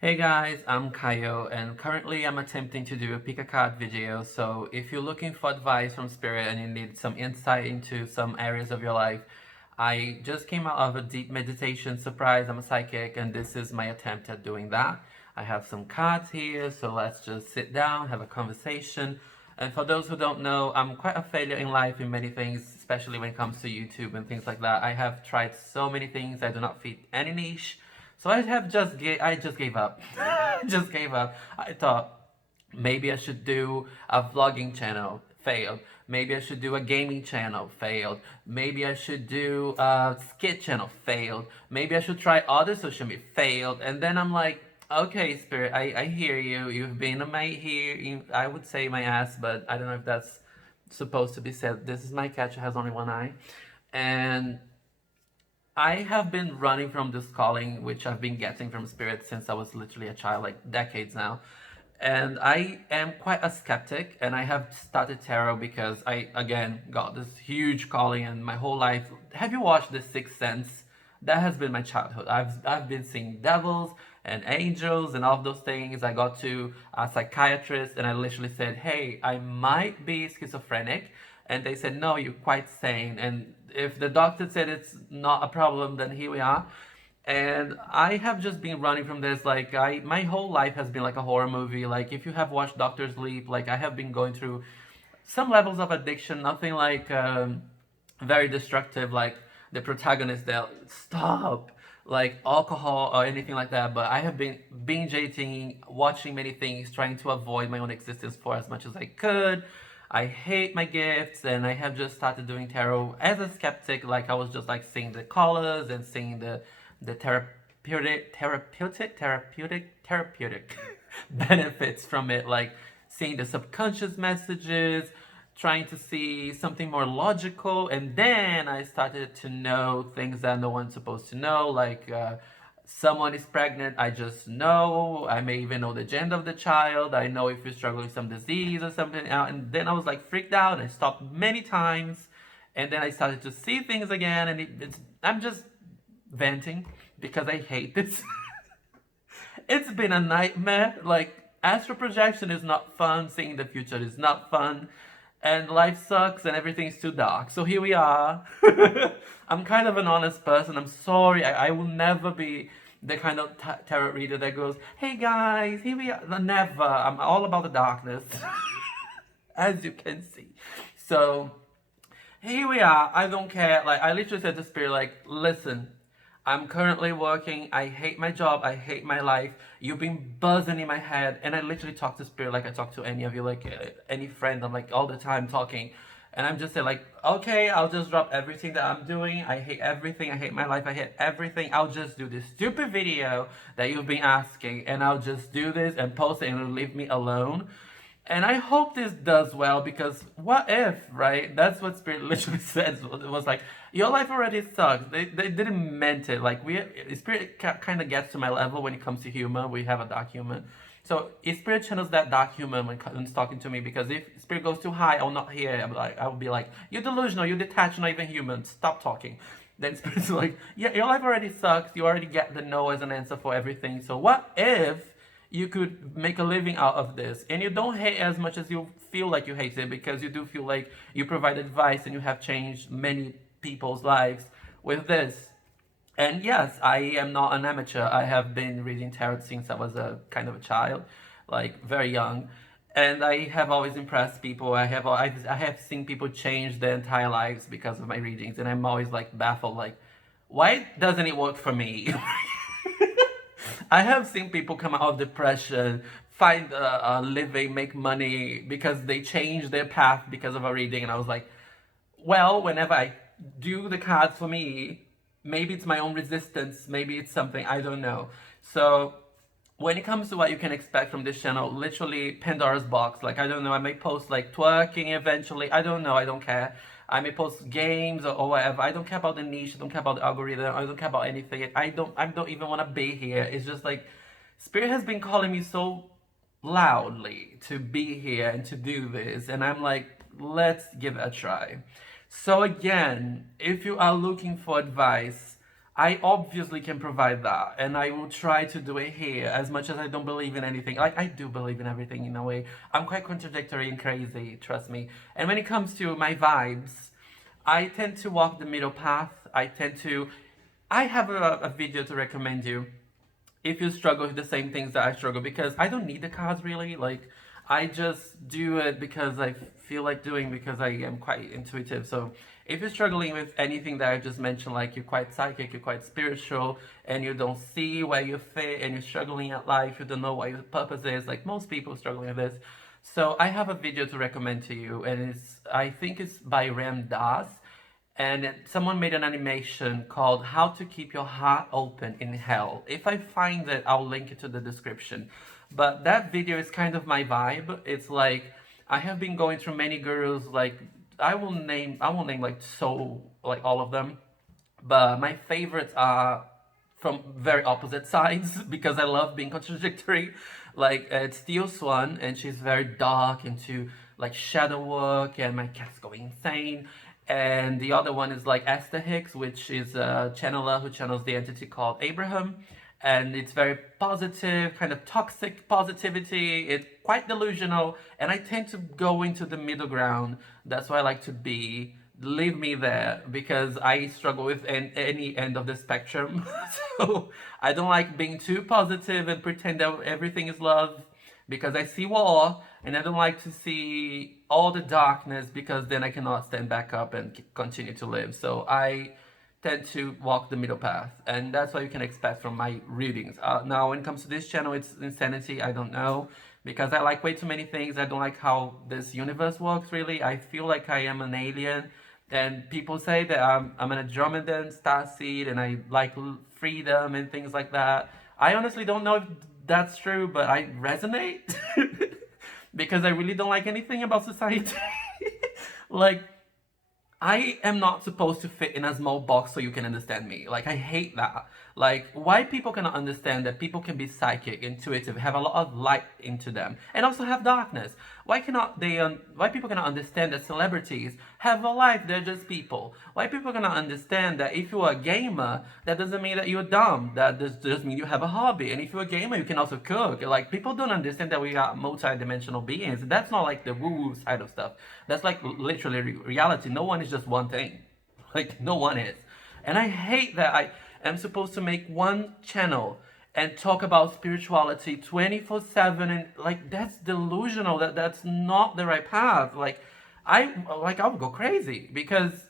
Hey guys, I'm Kayo and currently I'm attempting to do a pick a card video. So if you're looking for advice from Spirit and you need some insight into some areas of your life, I just came out of a deep meditation. Surprise, I'm a psychic and this is my attempt at doing that. I have some cards here, so let's just sit down, have a conversation. And for those who don't know, I'm quite a failure in life in many things, especially when it comes to YouTube and things like that. I have tried so many things. I do not fit any niche. So I just gave up. Just gave up. I thought maybe I should do a vlogging channel. Failed. Maybe I should do a gaming channel. Failed. Maybe I should do a skit channel. Failed. Maybe I should try other social media. Failed. And then I'm like, okay, Spirit, I hear you. You've been on my here. I would say my ass, but I don't know if that's supposed to be said. This is my cat. She has only one eye, and I have been running from this calling, which I've been getting from Spirit since I was literally a child, like decades now. And I am quite a skeptic, and I have started tarot because I, again, got this huge calling in my whole life. Have you watched The Sixth Sense? That has been my childhood. I've been seeing devils and angels and all of those things. I got to a psychiatrist and I literally said, hey, I might be schizophrenic. And they said, no, you're quite sane. And if the doctor said it's not a problem, then here we are. And I have just been running from this. Like my whole life has been like a horror movie. Like if you have watched Doctor Sleep, like I have been going through some levels of addiction. Nothing like very destructive, like the protagonist. They'll stop like alcohol or anything like that. But I have been binge eating, watching many things, trying to avoid my own existence for as much as I could. I hate my gifts, and I have just started doing tarot as a skeptic. Like I was just like seeing the colors and seeing the therapeutic benefits from it, like seeing the subconscious messages, trying to see something more logical. And then I started to know things that no one's supposed to know, like someone is pregnant, I just know. I may even know the gender of the child. I know if you're struggling with some disease or something. And then I was like freaked out. I stopped many times, and then I started to see things again. And I'm just venting because I hate this. It's been a nightmare. Like astral projection is not fun. Seeing the future is not fun. And life sucks and everything's too dark. So here we are. I'm kind of an honest person. I'm sorry. I will never be the kind of tarot reader that goes, hey guys, here we are. Never. I'm all about the darkness, as you can see. So here we are. I don't care. Like I literally said to Spirit, like, listen, I'm currently working. I hate my job. I hate my life. You've been buzzing in my head, and I literally talk to Spirit like I talk to any of you, like any friend. I'm like all the time talking, and I'm just saying like, okay, I'll just drop everything that I'm doing. I hate everything. I hate my life. I hate everything. I'll just do this stupid video that you've been asking, and I'll just do this and post it, and it'll leave me alone. And I hope this does well, because what if, right? That's what Spirit literally says. It was like, your life already sucks. They didn't meant it. Like Spirit kind of gets to my level when it comes to humor. We have a dark humor. So if Spirit channels that dark humor when it's talking to me, because if Spirit goes too high, I'll not hear. I'll be like, you're delusional, you're detached, not even human. Stop talking. Then Spirit's like, yeah, your life already sucks. You already get the no as an answer for everything. So what if you could make a living out of this, and you don't hate as much as you feel like you hate it, because you do feel like you provide advice and you have changed many people's lives with this. And yes, I am not an amateur. I have been reading tarot since I was a kind of a child, like very young, and I have always impressed people. I have seen people change their entire lives because of my readings, and I'm always like baffled, like, why doesn't it work for me? I have seen people come out of depression, find a living, make money because they changed their path because of a reading. And I was like, well, whenever I do the cards for me, maybe it's my own resistance, maybe it's something, I don't know. So when it comes to what you can expect from this channel, literally Pandora's box. Like, I don't know, I may post like twerking eventually. I don't know, I don't care. I may post games or whatever. I don't care about the niche. I don't care about the algorithm. I don't care about anything. I don't even want to be here. It's just like Spirit has been calling me so loudly to be here and to do this, and I'm like, let's give it a try. So again, if you are looking for advice, I obviously can provide that, and I will try to do it here as much as I don't believe in anything. Like, I do believe in everything in a way. I'm quite contradictory and crazy, trust me. And when it comes to my vibes, I tend to walk the middle path. I have a video to recommend you if you struggle with the same things that I struggle, because I don't need the cards really. Like, I just do it because I feel like doing, because I am quite intuitive. So if you're struggling with anything that I just mentioned, like you're quite psychic, you're quite spiritual, and you don't see where you fit, and you're struggling at life, you don't know what your purpose is, like most people struggling with this. So I have a video to recommend to you, and I think it's by Ram Dass, and someone made an animation called How to Keep Your Heart Open in Hell. If I find it, I'll link it to the description. But that video is kind of my vibe. It's like I have been going through many gurus, like I won't name like all of them, but my favorites are from very opposite sides because I love being contradictory. Like it's Theo Swan, and she's very dark into like shadow work, and my cat's going insane. And the other one is like Esther Hicks, which is a channeler who channels the entity called Abraham. And it's very positive, kind of toxic positivity. It's quite delusional, and I tend to go into the middle ground. That's why I like to be. Leave me there because I struggle with any end of the spectrum. So I don't like being too positive and pretend that everything is love, because I see war, and I don't like to see all the darkness, because then I cannot stand back up and continue to live. So I tend to walk the middle path, and that's what you can expect from my readings. Now, when it comes to this channel, it's insanity. I don't know, because I like way too many things. I don't like how this universe works, really. I feel like I am an alien, and people say that I'm an Andromedan starseed, and I like freedom and things like that. I honestly don't know if that's true, but I resonate because I really don't like anything about society. Like, I am not supposed to fit in a small box so you can understand me. Like, I hate that. Like, why people cannot understand that people can be psychic, intuitive, have a lot of light into them, and also have darkness? Why people cannot understand that celebrities have a life, they're just people? Why people cannot understand that if you're a gamer, that doesn't mean that you're dumb, that just mean you have a hobby, and if you're a gamer, you can also cook. Like, people don't understand that we are multi-dimensional beings. That's not like the woo-woo side of stuff. That's like literally reality. No one is just one thing. Like, no one is. And I hate that I am supposed to make one channel and talk about spirituality 24/7, and like that's delusional. That's not the right path. I would go crazy, because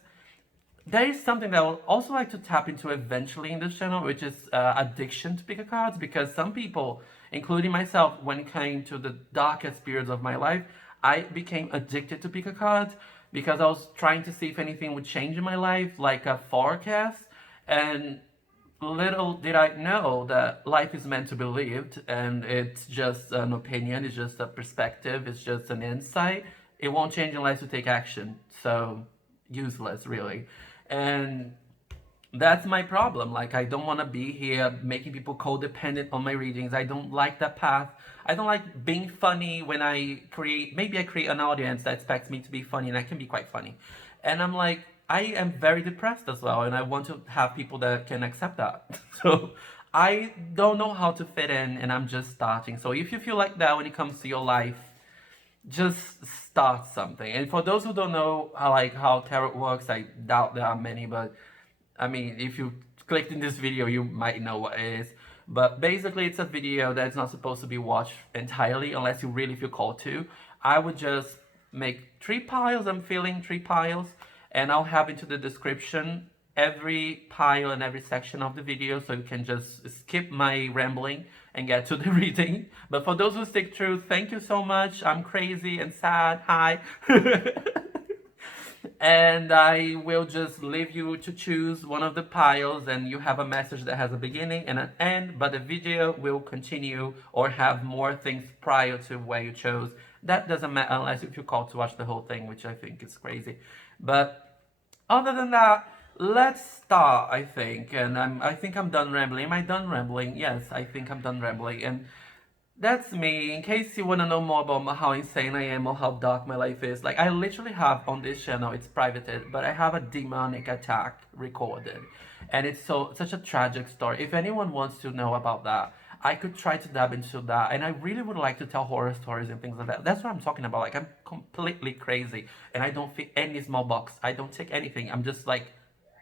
there is something that I would also like to tap into eventually in this channel, which is addiction to pick a cards. Because some people, including myself, when it came to the darkest periods of my life, I became addicted to pick a card, because I was trying to see if anything would change in my life, like a forecast. And little did I know that life is meant to be lived, and it's just an opinion, it's just a perspective, it's just an insight. It won't change unless you take action. So, useless, really. And that's my problem. Like, I don't want to be here making people codependent on my readings. I don't like that path. I don't like being funny when maybe I create an audience that expects me to be funny, and I can be quite funny. And I'm like, I am very depressed as well, and I want to have people that can accept that. So I don't know how to fit in, and I'm just starting. So if you feel like that when it comes to your life, just start something. And for those who don't know how tarot works, I doubt there are many, but I mean, if you clicked in this video, you might know what it is. But basically, it's a video that's not supposed to be watched entirely unless you really feel called to. I would just make 3 piles. I'm feeling 3 piles, and I'll have into the description every pile and every section of the video, so you can just skip my rambling and get to the reading. But for those who stick through, thank you so much. I'm crazy and sad. Hi. And I will just leave you to choose one of the piles, and you have a message that has a beginning and an end, but the video will continue or have more things prior to where you chose. That doesn't matter unless if you're called to watch the whole thing, which I think is crazy. But other than that, let's start, I think. And I think I'm done rambling. Am I done rambling? Yes, I think I'm done rambling. And that's me. In case you want to know more about how insane I am or how dark my life is, like, I literally have on this channel, it's privated, but I have a demonic attack recorded. and it's such a tragic story. If anyone wants to know about that, I could try to dive into that, and I really would like to tell horror stories and things like that. That's what I'm talking about. Like, I'm completely crazy, and I don't fit any small box. I don't take anything. I'm just like,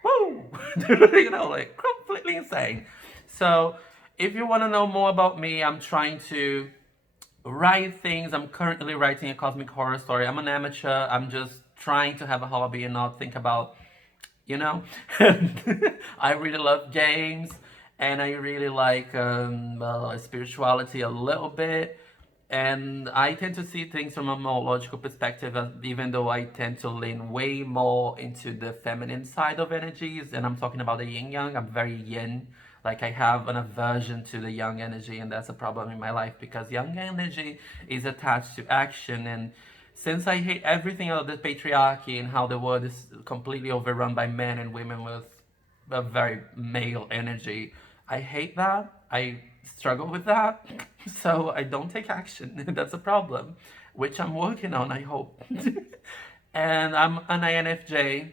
woo, like completely insane. So, if you want to know more about me, I'm trying to write things. I'm currently writing a cosmic horror story. I'm an amateur. I'm just trying to have a hobby and not think about, you know. I really love games, and I really like spirituality a little bit. And I tend to see things from a more logical perspective, even though I tend to lean way more into the feminine side of energies. And I'm talking about the yin yang. I'm very yin. Like, I have an aversion to the young energy, and that's a problem in my life because young energy is attached to action. And since I hate everything about the patriarchy and how the world is completely overrun by men and women with a very male energy, I hate that. I struggle with that. So I don't take action. That's a problem, which I'm working on, I hope. And I'm an INFJ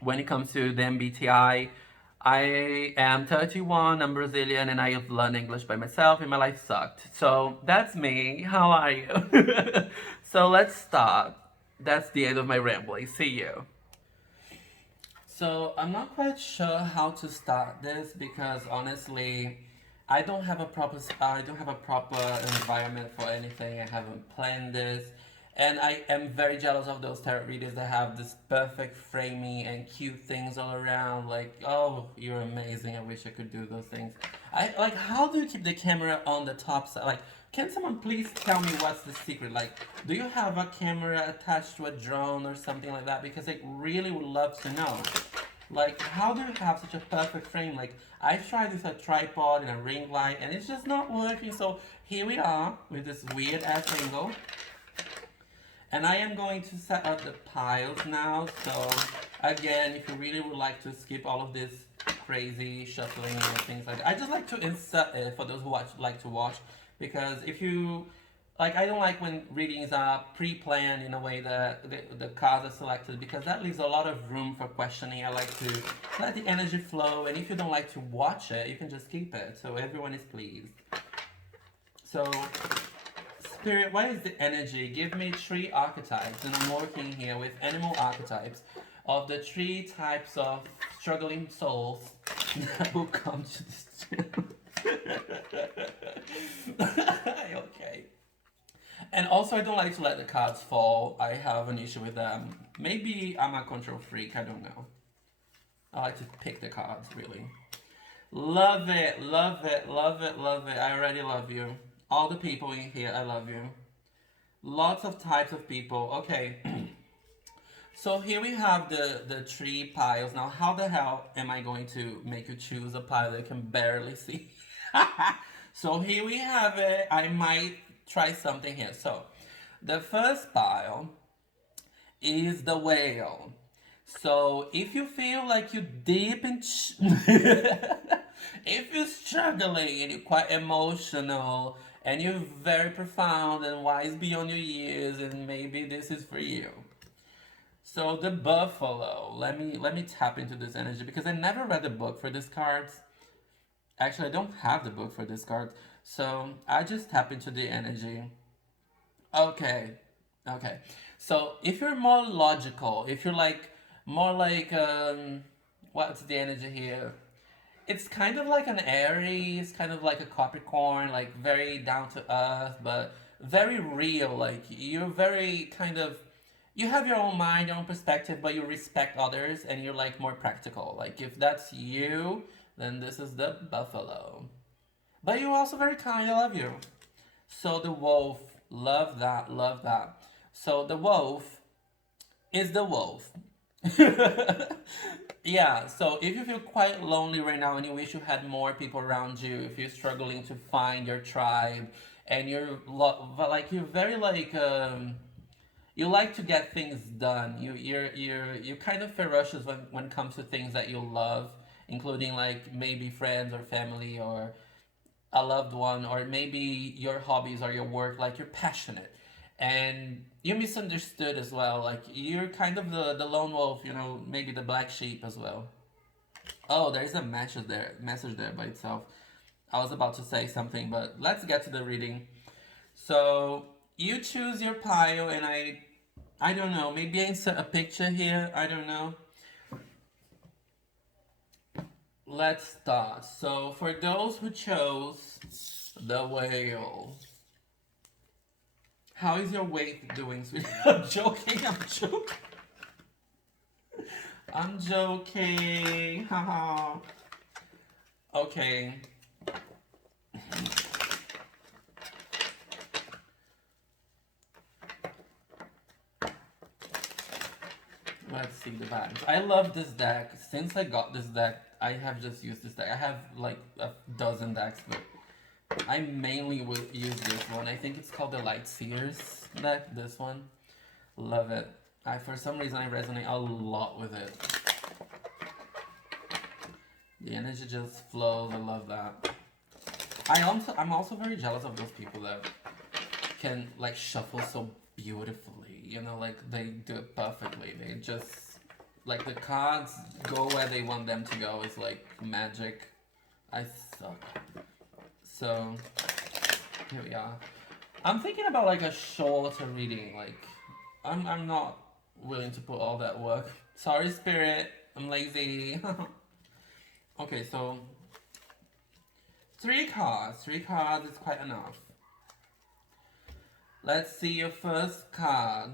when it comes to the MBTI. I am 31, I'm Brazilian, and I have learned English by myself, and my life sucked. So that's me. How are you? So let's start. That's the end of my rambling. See you. So I'm not quite sure how to start this because honestly, I don't have a proper environment for anything. I haven't planned this. And I am very jealous of those tarot readers that have this perfect framing and cute things all around. Like, oh, you're amazing. I wish I could do those things. I like, how do you keep the camera on the top side? Like, can someone please tell me what's the secret? Like, do you have a camera attached to a drone or something like that? Because I really would love to know. Like, how do you have such a perfect frame? Like, I've tried with a tripod and a ring light, and it's just not working. So here we are with this weird ass angle. And I am going to set up the piles now. So again, if you really would like to skip all of this crazy shuffling and things like that, I just like to insert it for those who like to watch. Because if you like, I don't like when readings are pre-planned in a way that the cards are selected because that leaves a lot of room for questioning. I like to let the energy flow, and if you don't like to watch it, you can just keep it so everyone is pleased. So, Spirit, what is the energy? Give me 3 archetypes, and I'm working here with animal archetypes of the 3 types of struggling souls that will come to this channel. Okay. And also, I don't like to let the cards fall. I have an issue with them. Maybe I'm a control freak, I don't know. I like to pick the cards, really. Love it, love it, love it, love it. I already love you. All the people in here, I love you. Lots of types of people. Okay. So here we have the 3 piles. Now, how the hell am I going to make you choose a pile that I can barely see? So here we have it. I might try something here. So the first pile is the whale. So if you feel like you're deep in, if you're struggling and you're quite emotional and you're very profound and wise beyond your years, and maybe this is for you. So the buffalo. Let me tap into this energy because I never read the book for this cards. Actually, I don't have the book for this card, so I just tap into the energy. Okay, okay. So if you're more logical, if you're like more like what's the energy here? It's kind of like an Aries, kind of like a Capricorn, like very down to earth, but very real. Like you're very kind of you have your own mind, your own perspective, but you respect others and you're like more practical. Like if that's you, then this is the buffalo. But you're also very kind. I love you. So the wolf, love that, love that. So the wolf is the wolf. Yeah, so if you feel quite lonely right now and you wish you had more people around you, if you're struggling to find your tribe and like you're very like you like to get things done. You're kind of ferocious when it comes to things that you love, including like maybe friends or family or a loved one, or maybe your hobbies or your work. Like you're passionate, and you're misunderstood as well. Like you're kind of the lone wolf, maybe the black sheep as well. Oh, there is a message there by itself. I was about to say something, but let's get to the reading. So you choose your pile, and I don't know, maybe I insert a picture here. I don't know. Let's start. So for those who chose the whale, how is your weight doing, sweetie? I'm joking. I'm joking. I'm joking. Haha. Okay. Let's see the bags. I love this deck. Since I got this deck, I have just used this deck. I have like a dozen decks, but I mainly will use this one. I think it's called the Light Seers deck. This one, love it. I for some reason I resonate a lot with it. The energy just flows. I love that. I'm also very jealous of those people that can like shuffle so beautifully. You know, like they do it perfectly. They just like the cards go where they want them to go. It's like magic. I suck. So here we are. I'm thinking about like a shorter reading. Like I'm not willing to put all that work. Sorry, spirit. I'm lazy. Okay, so three cards. Three cards is quite enough. Let's see your first card.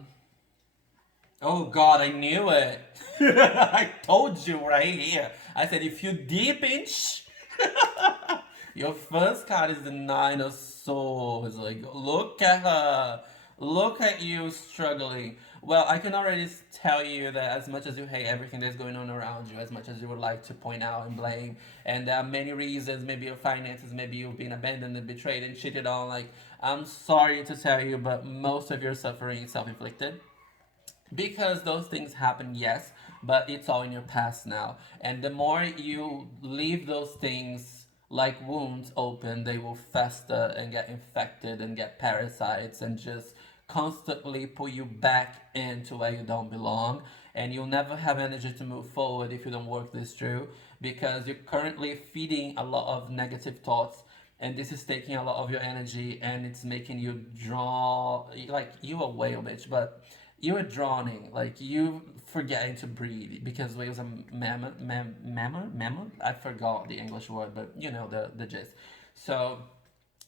Oh God, I knew it. I told you right here. I said if you deep inch, your first card is the Nine of Swords. Like, look at her. Look at you struggling. Well, I can already tell you that as much as you hate everything that's going on around you, as much as you would like to point out and blame, and there are many reasons, maybe your finances, maybe you've been abandoned and betrayed and cheated on, like, I'm sorry to tell you, but most of your suffering is self-inflicted because those things happen, yes, but it's all in your past now, and the more you leave those things like wounds open, they will fester and get infected and get parasites and just constantly pull you back into where you don't belong, and you'll never have energy to move forward if you don't work this through, because you're currently feeding a lot of negative thoughts, and this is taking a lot of your energy, and it's making you draw like you a whale, bitch, but you are drowning, like you forgetting to breathe because whales are mammal. I forgot the English word, but you know the gist. So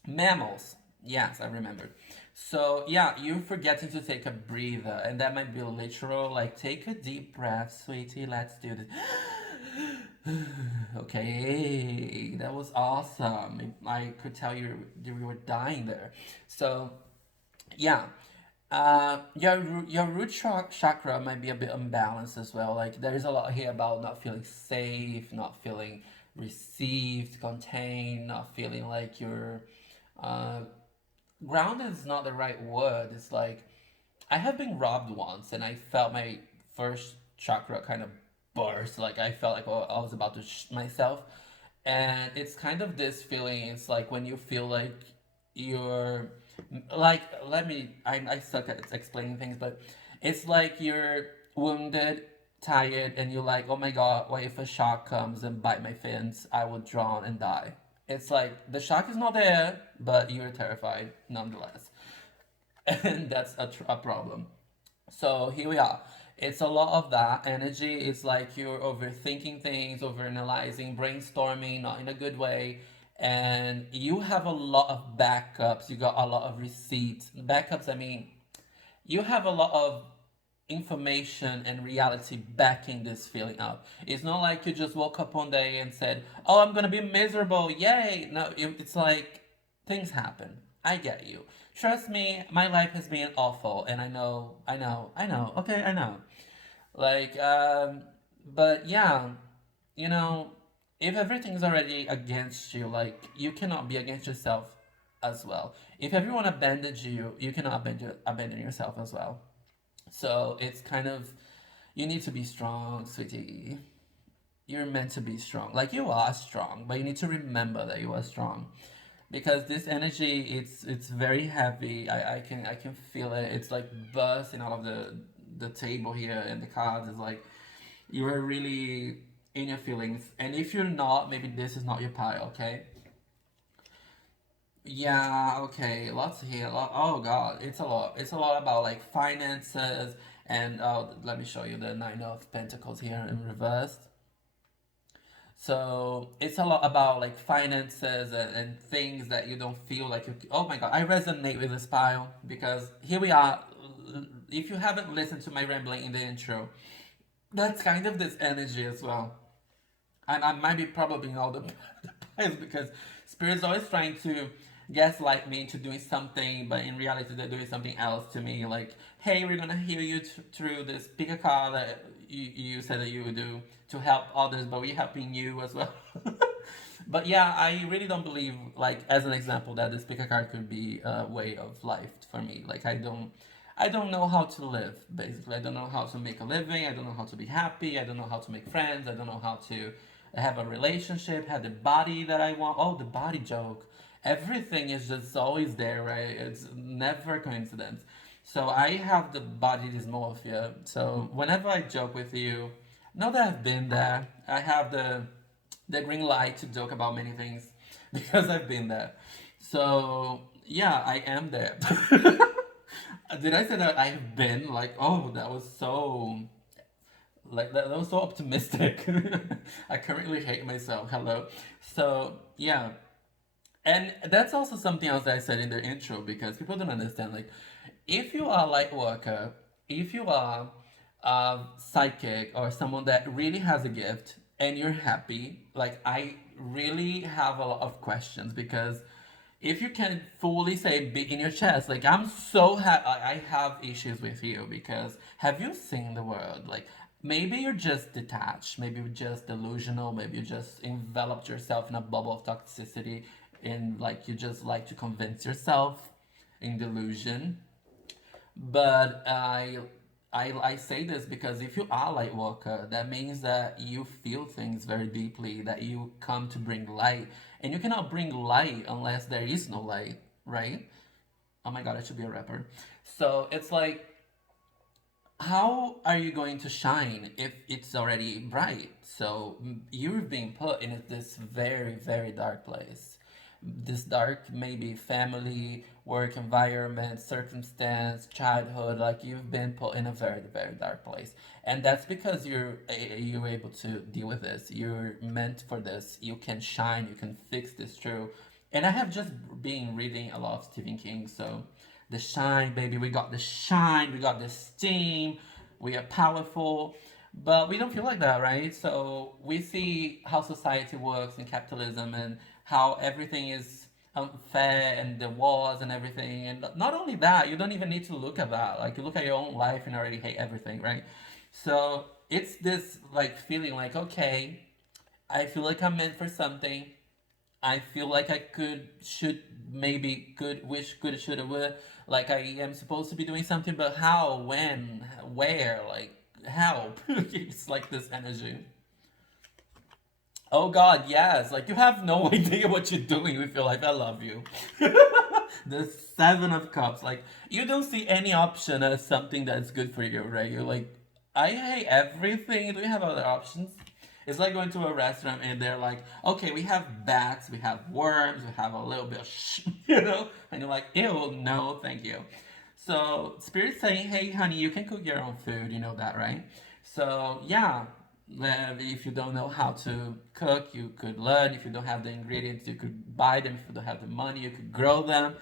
mammals, yes, I remembered. So yeah, you forgetting to take a breather, and that might be literal. Like take a deep breath, sweetie. Let's do this. Okay, that was awesome. I could tell you were dying there. So yeah, your root chakra might be a bit unbalanced as well. Like there is a lot here about not feeling safe, not feeling received, contained, not feeling like you're uh, grounded is not the right word. It's like I have been robbed once, and I felt my first chakra kind of burst. Like I felt like I was about to myself, and it's kind of this feeling. It's like when you feel like you're like I suck at explaining things, but it's like you're wounded, tired, and you're like, oh my God, what if a shark comes and bite my fins? I would drown and die. It's like the shark is not there, but you're terrified nonetheless. And that's a problem. So here we are. It's a lot of that energy. It's like you're overthinking things, overanalyzing, brainstorming, not in a good way. And you have a lot of backups. You got a lot of receipts. Backups, I mean, you have a lot of information and reality backing this feeling up. It's not like you just woke up one day and said, "Oh, I'm gonna be miserable, yay!" No, it's like things happen. I get you. Trust me, my life has been awful, and I know. Okay, I know. Like, but yeah, you know, if everything's already against you, like you cannot be against yourself as well. If everyone abandons you, you cannot abandon yourself as well. So it's kind of you need to be strong, sweetie. You're meant to be strong. Like you are strong, but you need to remember that you are strong. Because this energy it's very heavy. I can feel it. It's like bursting out of the table here, and the cards is like you are really in your feelings. And if you're not, maybe this is not your pile, okay? Yeah, okay. Lots here. Oh God, it's a lot. It's a lot about like finances and let me show you the Nine of Pentacles here in reverse. So it's a lot about like finances and things that you don't feel like you. Oh my God, I resonate with this pile because here we are. If you haven't listened to my rambling in the intro, that's kind of this energy as well. I might be probably all the, the piles because spirit's always trying to gaslight me into doing something, but in reality they're doing something else to me. Like, hey, we're gonna heal you through this. Pick a card that you said that you would do to help others, but we're helping you as well. But yeah, I really don't believe, like as an example, that this pick a card could be a way of life for me. Like I don't know how to live, basically. I don't know how to make a living. I don't know how to be happy. I don't know how to make friends. I don't know how to have a relationship, have the body that I want. Oh, the body joke. Everything is just always there, right? It's never coincidence. So I have the body dysmorphia. So whenever I joke with you, know that I've been there. I have the green light to joke about many things because I've been there. So yeah, I am there. Did I say that I've been like, oh, that was so like that was so optimistic. I currently hate myself. Hello. So yeah, and that's also something else that I said in the intro because people don't understand. Like, if you are a light worker, if you are a psychic or someone that really has a gift and you're happy, like, I really have a lot of questions because if you can fully say beat in your chest, like, I'm so I have issues with you because have you seen the world? Like, maybe you're just detached, maybe you're just delusional, maybe you just enveloped yourself in a bubble of toxicity and like you just like to convince yourself in delusion. But I say this because if you are light worker, that means that you feel things very deeply, that you come to bring light. And you cannot bring light unless there is no light, right? Oh my God, I should be a rapper. So it's like, how are you going to shine if it's already bright? So you're being put in this very, very dark place. This dark, maybe family, work environment, circumstance, childhood, like you've been put in a very, very dark place. And that's because you're able to deal with this. You're meant for this. You can shine, you can fix this through. And I have just been reading a lot of Stephen King, so the shine, baby. We got the shine. We got the steam. We are powerful. But we don't feel like that, right? So we see how society works in capitalism and how everything is unfair and the wars and everything. And not only that, you don't even need to look at that. Like, you look at your own life and already hate everything, right? So it's this like feeling like, okay, I feel like I'm meant for something. I feel like I could, should, maybe could, wish, could, should, would. Like I am supposed to be doing something, but how, when, where, like help. It's like this energy. Oh God, yes. Like you have no idea what you're doing with your life. I love you. The Seven of Cups. Like you don't see any option as something that's good for you, right? You're like, I hate everything. Do you have other options? It's like going to a restaurant and they're like, okay, we have bats, we have worms, we have a little bit of you know, and you're like, ew, no, thank you. So Spirit's saying, hey, honey, you can cook your own food. You know that, right? So yeah, if you don't know how to cook, you could learn. If you don't have the ingredients, you could buy them. If you don't have the money, you could grow them.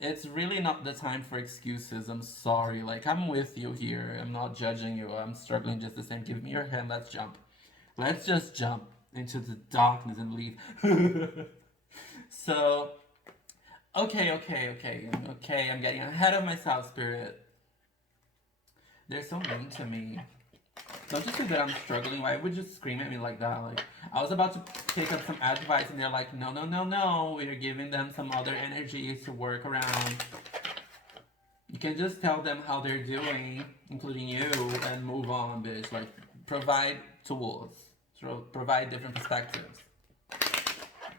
It's really not the time for excuses. I'm sorry. Like, I'm with you here. I'm not judging you. I'm struggling just the same. Give me your hand. Let's jump. Let's just jump into the darkness and leave. So, okay. I'm getting ahead of myself, Spirit. They're so mean to me. Don't you see that I'm struggling? Why would you scream at me like that? Like, I was about to take up some advice and they're like, no, no, no, no. We're giving them some other energies to work around. You can just tell them how they're doing, including you, and move on, bitch. Like, provide tools. So, provide different perspectives.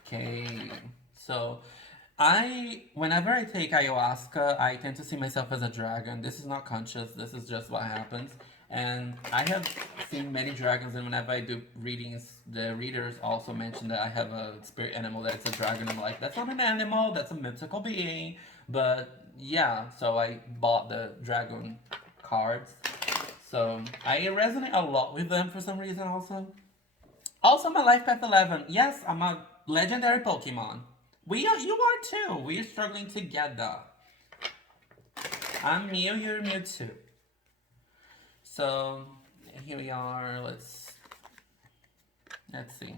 Okay. So, whenever I take ayahuasca, I tend to see myself as a dragon. This is not conscious. This is just what happens. And I have seen many dragons, and whenever I do readings, the readers also mention that I have a spirit animal that's a dragon. I'm like, that's not an animal, that's a mythical being. But yeah, so I bought the dragon cards. So I resonate a lot with them for some reason also. Also, my life path 11. Yes, I'm a legendary Pokemon. You are too. We are struggling together. I'm Mew, you're Mewtwo. So here we are. Let's see.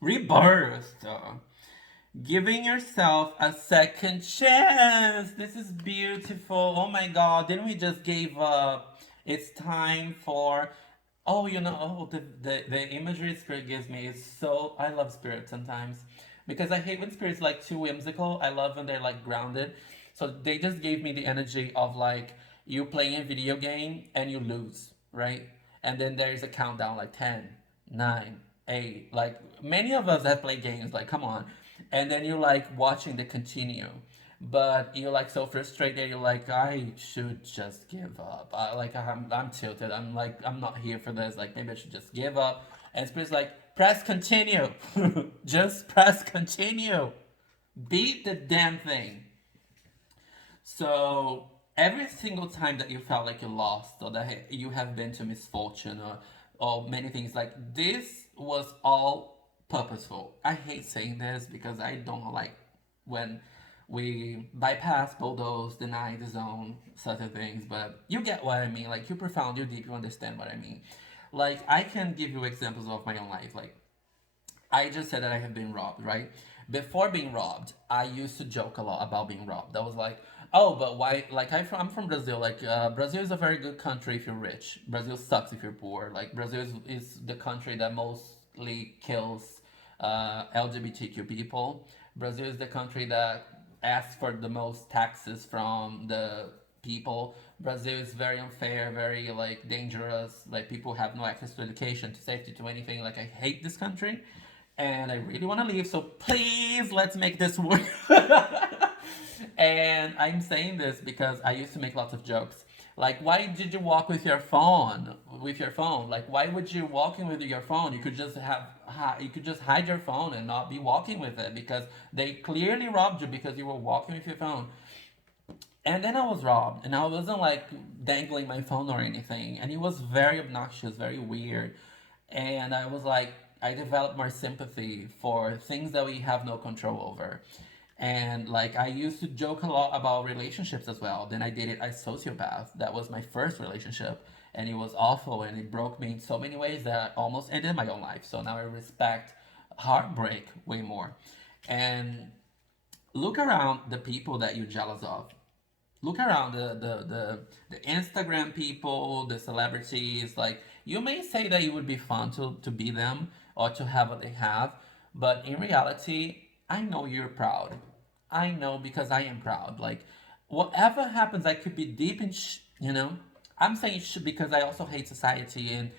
Rebirth. Giving yourself a second chance. This is beautiful. Oh my god, didn't we just give up? It's time for. Oh, the imagery Spirit gives me is so. I love Spirit sometimes. Because I hate when Spirit's like too whimsical. I love when they're like grounded. So they just gave me the energy of like you playing a video game and you lose, right? And then there's a countdown like 10, 9, 8. Like many of us have played games, like come on. And then you're like watching the continue. But you're like so frustrated. You're like, I should just give up. I'm tilted. I'm like, I'm not here for this. Like, maybe I should just give up. And Spirit's like, press continue. Just press continue. Beat the damn thing. So every single time that you felt like you lost or that you have been to misfortune or many things like this was all purposeful. I hate saying this because I don't like when we bypass, bulldoze, deny the zone, certain things, but you get what I mean. Like you're profound, you're deep, you understand what I mean. Like I can give you examples of my own life. Like I just said that I have been robbed, right? Before being robbed, I used to joke a lot about being robbed. I was like, oh, but why? Like, I'm from Brazil. Like, Brazil is a very good country if you're rich. Brazil sucks if you're poor. Like, Brazil is the country that mostly kills LGBTQ people. Brazil is the country that asks for the most taxes from the people. Brazil is very unfair, very like dangerous. Like people have no access to education, to safety, to anything. Like I hate this country and I really want to leave. So please, let's make this work. And I'm saying this because I used to make lots of jokes. Like, why did you walk with your phone? With your phone, like, why would you walking with your phone? You could just you could just hide your phone and not be walking with it because they clearly robbed you because you were walking with your phone. And then I was robbed, and I wasn't like dangling my phone or anything. And it was very obnoxious, very weird. And I was like, I developed more sympathy for things that we have no control over. And like, I used to joke a lot about relationships as well. Then I dated a sociopath. That was my first relationship. And it was awful, and it broke me in so many ways that I almost ended my own life. So now I respect heartbreak way more. And look around the people that you're jealous of. Look around the Instagram people, the celebrities. Like you may say that it would be fun to be them or to have what they have, but in reality, I know you're proud. I know because I am proud. Like whatever happens, I could be deep in I'm saying because I also hate society and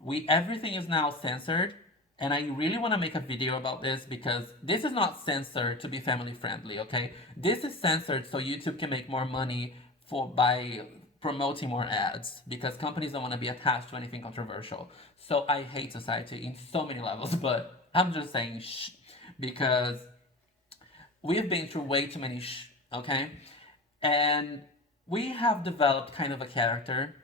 we everything is now censored, and I really want to make a video about this because this is not censored to be family friendly, okay? This is censored so YouTube can make more money for by promoting more ads because companies don't want to be attached to anything controversial. So I hate society in so many levels, but I'm just saying because we've been through way too many okay? And we have developed kind of a character.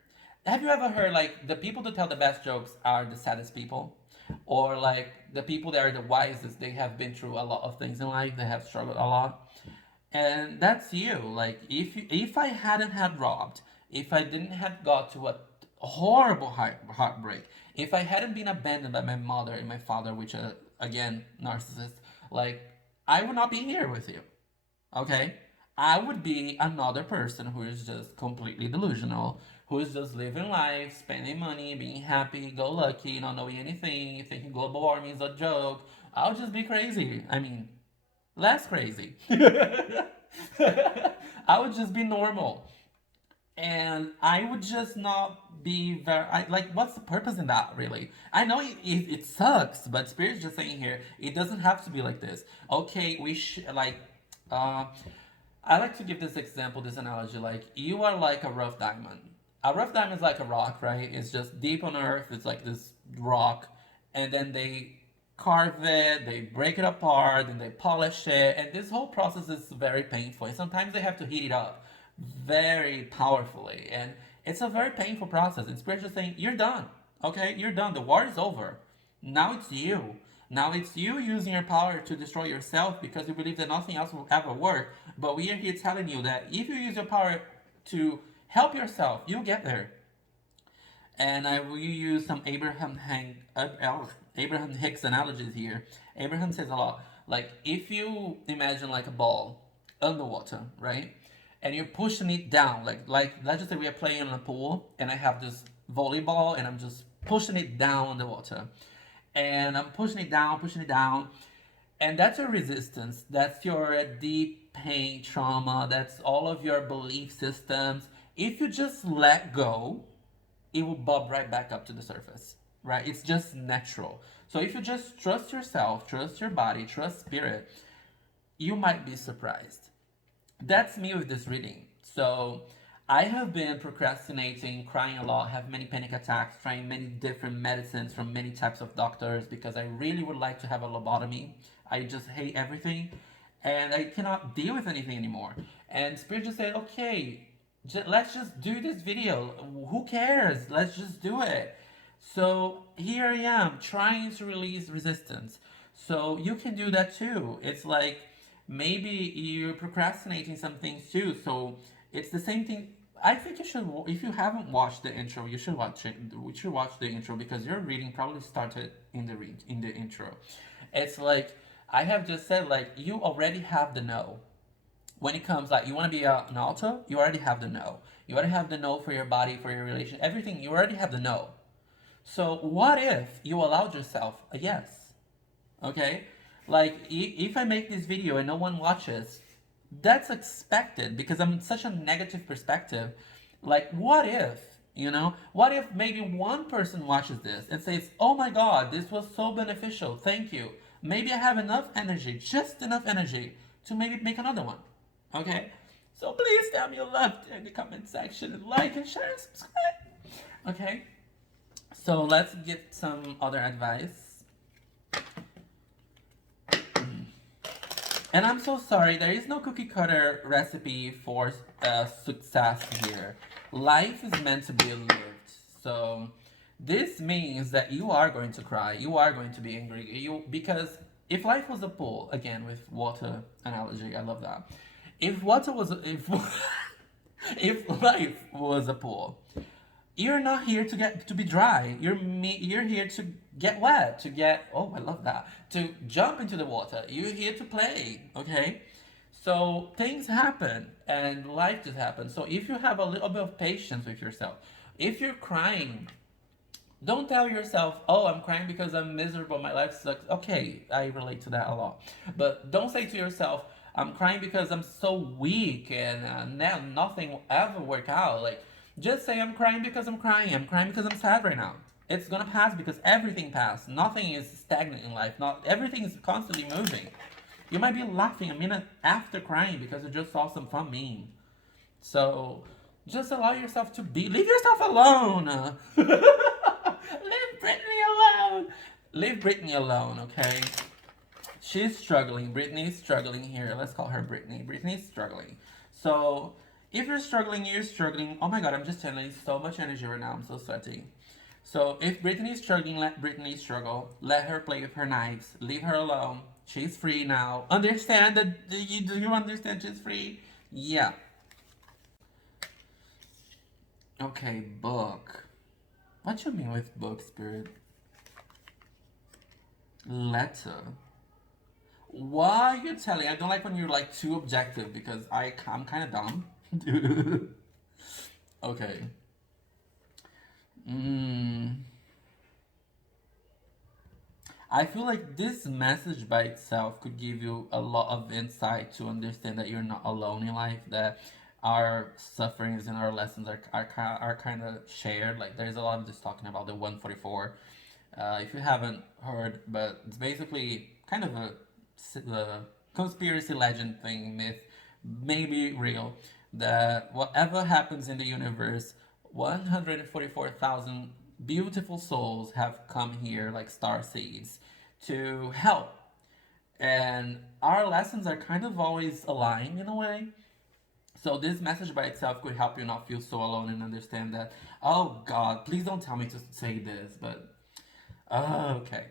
Have you ever heard like the people that tell the best jokes are the saddest people? Or like the people that are the wisest, they have been through a lot of things in life, they have struggled a lot. And that's you. Like if I hadn't had robbed, if I didn't have got to a horrible heartbreak, if I hadn't been abandoned by my mother and my father, which are again narcissists, like I would not be here with you. Okay? I would be another person who is just completely delusional, who is just living life, spending money, being happy, go lucky, not knowing anything, thinking global warming is a joke. I'll just be crazy. I mean, less crazy. I would just be normal. And I would just not be like, what's the purpose in that, really? I know it sucks, but Spirit's just saying here, it doesn't have to be like this. Okay, uh, I like to give this example, this analogy, like, you are like a rough diamond. A rough diamond is like a rock, right? It's just deep on earth. It's like this rock, and then they carve it, they break it apart, and they polish it, and this whole process is very painful. And sometimes they have to heat it up very powerfully, and it's a very painful process. And Spirit is saying, "You're done. Okay, you're done. The war is over. Now it's you. Now it's you using your power to destroy yourself because you believe that nothing else will ever work. But we are here telling you that if you use your power to help yourself, you'll get there." And I will use some Abraham Hicks analogies here. Abraham says a lot. Like if you imagine like a ball underwater, right? And you're pushing it down, like let's just say we are playing in a pool, and I have this volleyball, and I'm just pushing it down underwater, and I'm pushing it down, and that's your resistance. That's your deep pain, trauma. That's all of your belief systems. If you just let go, it will bob right back up to the surface, right? It's just natural. So if you just trust yourself, trust your body, trust spirit, you might be surprised. That's me with this reading. So I have been procrastinating, crying a lot, have many panic attacks, trying many different medicines from many types of doctors because I really would like to have a lobotomy. I just hate everything and I cannot deal with anything anymore. And Spirit just said, okay, let's just do this video. Who cares? Let's just do it. So here I am trying to release resistance. So you can do that too. It's like maybe you're procrastinating some things too. So it's the same thing. I think you should, if you haven't watched the intro, you should watch it. We should watch the intro because your reading probably started in the intro. It's like I have just said, like you already have the no. When it comes like you want to be an altar, you already have the no. You already have the no for your body, for your relation, everything. You already have the no. So what if you allowed yourself a yes? Okay, like if I make this video and no one watches, that's expected because I'm such a negative perspective. Like what if, what if maybe one person watches this and says, oh my god, this was so beneficial, thank you. Maybe I have enough energy, just enough energy to maybe make another one. Okay, so please tell me you loved in the comment section and like and share and subscribe. Okay, so let's get some other advice. And I'm so sorry, there is no cookie cutter recipe for success here. Life is meant to be lived. So this means that you are going to cry, you are going to be angry, because if life was a pool, again with water analogy, I love that. If water was if if life was a pool, you're not here to be dry. You're here to get wet, to get, oh, I love that, to jump into the water. You're here to play, okay? So things happen and life just happens. So if you have a little bit of patience with yourself, if you're crying, don't tell yourself, oh, I'm crying because I'm miserable, my life sucks. Okay, I relate to that a lot. But don't say to yourself, I'm crying because I'm so weak and now nothing will ever work out. Like, just say, I'm crying because I'm crying. I'm crying because I'm sad right now. It's gonna pass because everything passes. Nothing is stagnant in life. Not everything is constantly moving. You might be laughing a minute after crying because you just saw some fun meme. So just allow yourself to be. Leave yourself alone. Leave Brittany alone. Leave Brittany alone, okay? She's struggling. Brittany's struggling here. Let's call her Brittany. Brittany's struggling. So if you're struggling, you're struggling. Oh my god, I'm just channeling so much energy right now. I'm so sweaty. So if Brittany's struggling, let Brittany struggle. Let her play with her knives. Leave her alone. She's free now. Understand that? Do you understand she's free? Yeah. Okay, book. What you mean with book, Spirit? Letter. Why are you telling? I don't like when you're like too objective because I'm kind of dumb. Okay. Mm, I feel like this message by itself could give you a lot of insight to understand that you're not alone in life, that our sufferings and our lessons are kind of shared. Like, there's a lot of this talking about the 144. If you haven't heard, but it's basically kind of a conspiracy legend thing, myth, maybe real, that whatever happens in the universe, 144,000 beautiful souls have come here like star seeds to help. And our lessons are kind of always aligned in a way. So this message by itself could help you not feel so alone and understand that, oh God, please don't tell me to say this, but okay.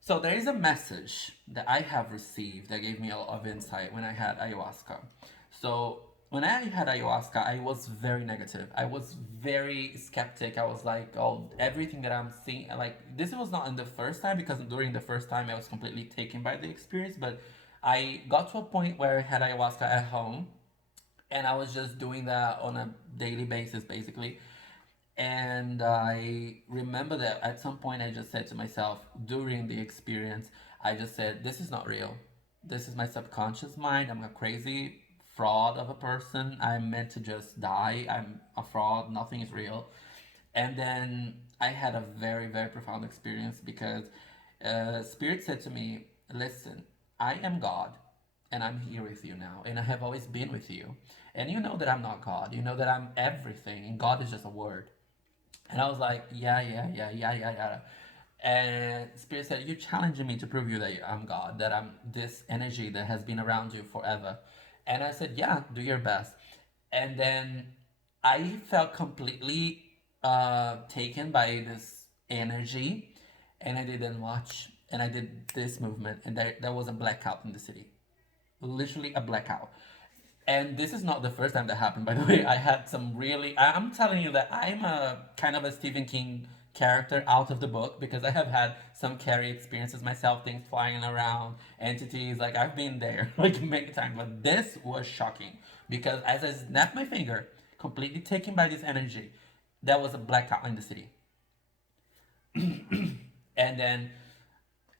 So there is a message that I have received that gave me a lot of insight when I had ayahuasca. So when I had ayahuasca, I was very negative. I was very skeptic. I was like, oh, everything that I'm seeing, like this was not in the first time because during the first time I was completely taken by the experience. But I got to a point where I had ayahuasca at home, and I was just doing that on a daily basis, basically. And I remember that at some point I just said to myself during the experience, I just said, this is not real. This is my subconscious mind. I'm a crazy fraud of a person. I'm meant to just die. I'm a fraud. Nothing is real. And then I had a very, very profound experience because Spirit said to me, listen, I am God and I'm here with you now. And I have always been with you. And you know that I'm not God. You know that I'm everything. And God is just a word. And I was like, yeah, yeah, yeah, yeah, yeah, yeah. And Spirit said, you're challenging me to prove you that I'm God, that I'm this energy that has been around you forever. And I said, yeah, do your best. And then I felt completely taken by this energy, and I didn't watch. And I did this movement, and there was a blackout in the city, literally a blackout. And this is not the first time that happened, by the way. I had some really. I'm telling you that I'm a kind of a Stephen King character out of the book because I have had some Carrie experiences myself, things flying around, entities. Like I've been there like many times, but this was shocking because as I snapped my finger, completely taken by this energy, there was a blackout in the city. And then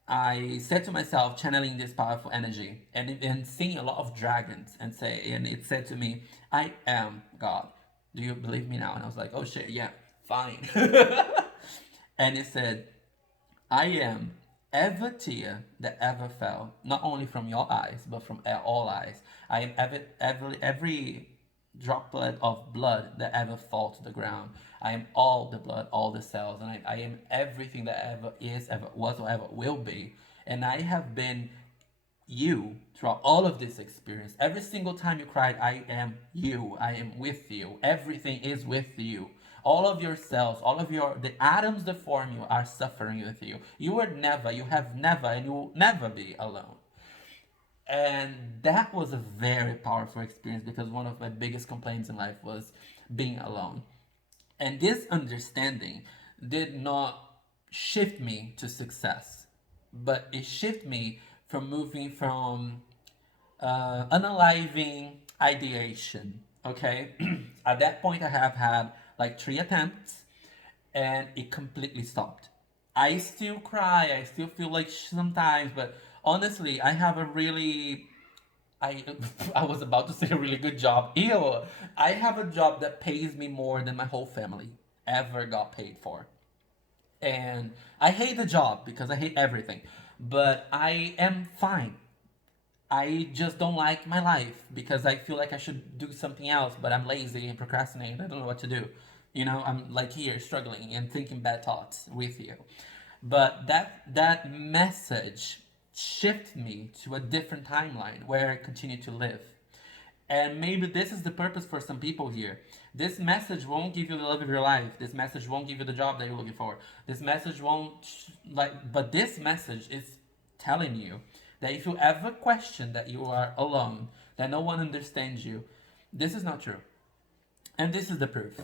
I said to myself, channeling this powerful energy and seeing a lot of dragons and it said to me, I am God. Do you believe me now? And I was like, oh shit, yeah, fine. And it said, I am every tear that ever fell, not only from your eyes, but from all eyes. I am every droplet of blood that ever fall to the ground. I am all the blood, all the cells, and I am everything that ever is, ever was, or ever will be. And I have been you throughout all of this experience. Every single time you cried, I am you. I am with you. Everything is with you. All of your cells, all of the atoms that form you are suffering with you. You have never, and you will never be alone. And that was a very powerful experience because one of my biggest complaints in life was being alone. And this understanding did not shift me to success, but it shifted me from moving from unaliving ideation. Okay, at that point, I have had like 3 attempts, and it completely stopped. I still cry. I still feel like sometimes, but honestly, I have a really I I was about to say a really good job. Ew. I have a job that pays me more than my whole family ever got paid for. And I hate the job because I hate everything. But I am fine. I just don't like my life because I feel like I should do something else, but I'm lazy and procrastinating. I don't know what to do. I'm like here struggling and thinking bad thoughts with you. But that message shifted me to a different timeline where I continue to live. And maybe this is the purpose for some people here. This message won't give you the love of your life. This message won't give you the job that you're looking for. This message won't but this message is telling you that if you ever question that you are alone, that no one understands you, this is not true. And this is the proof.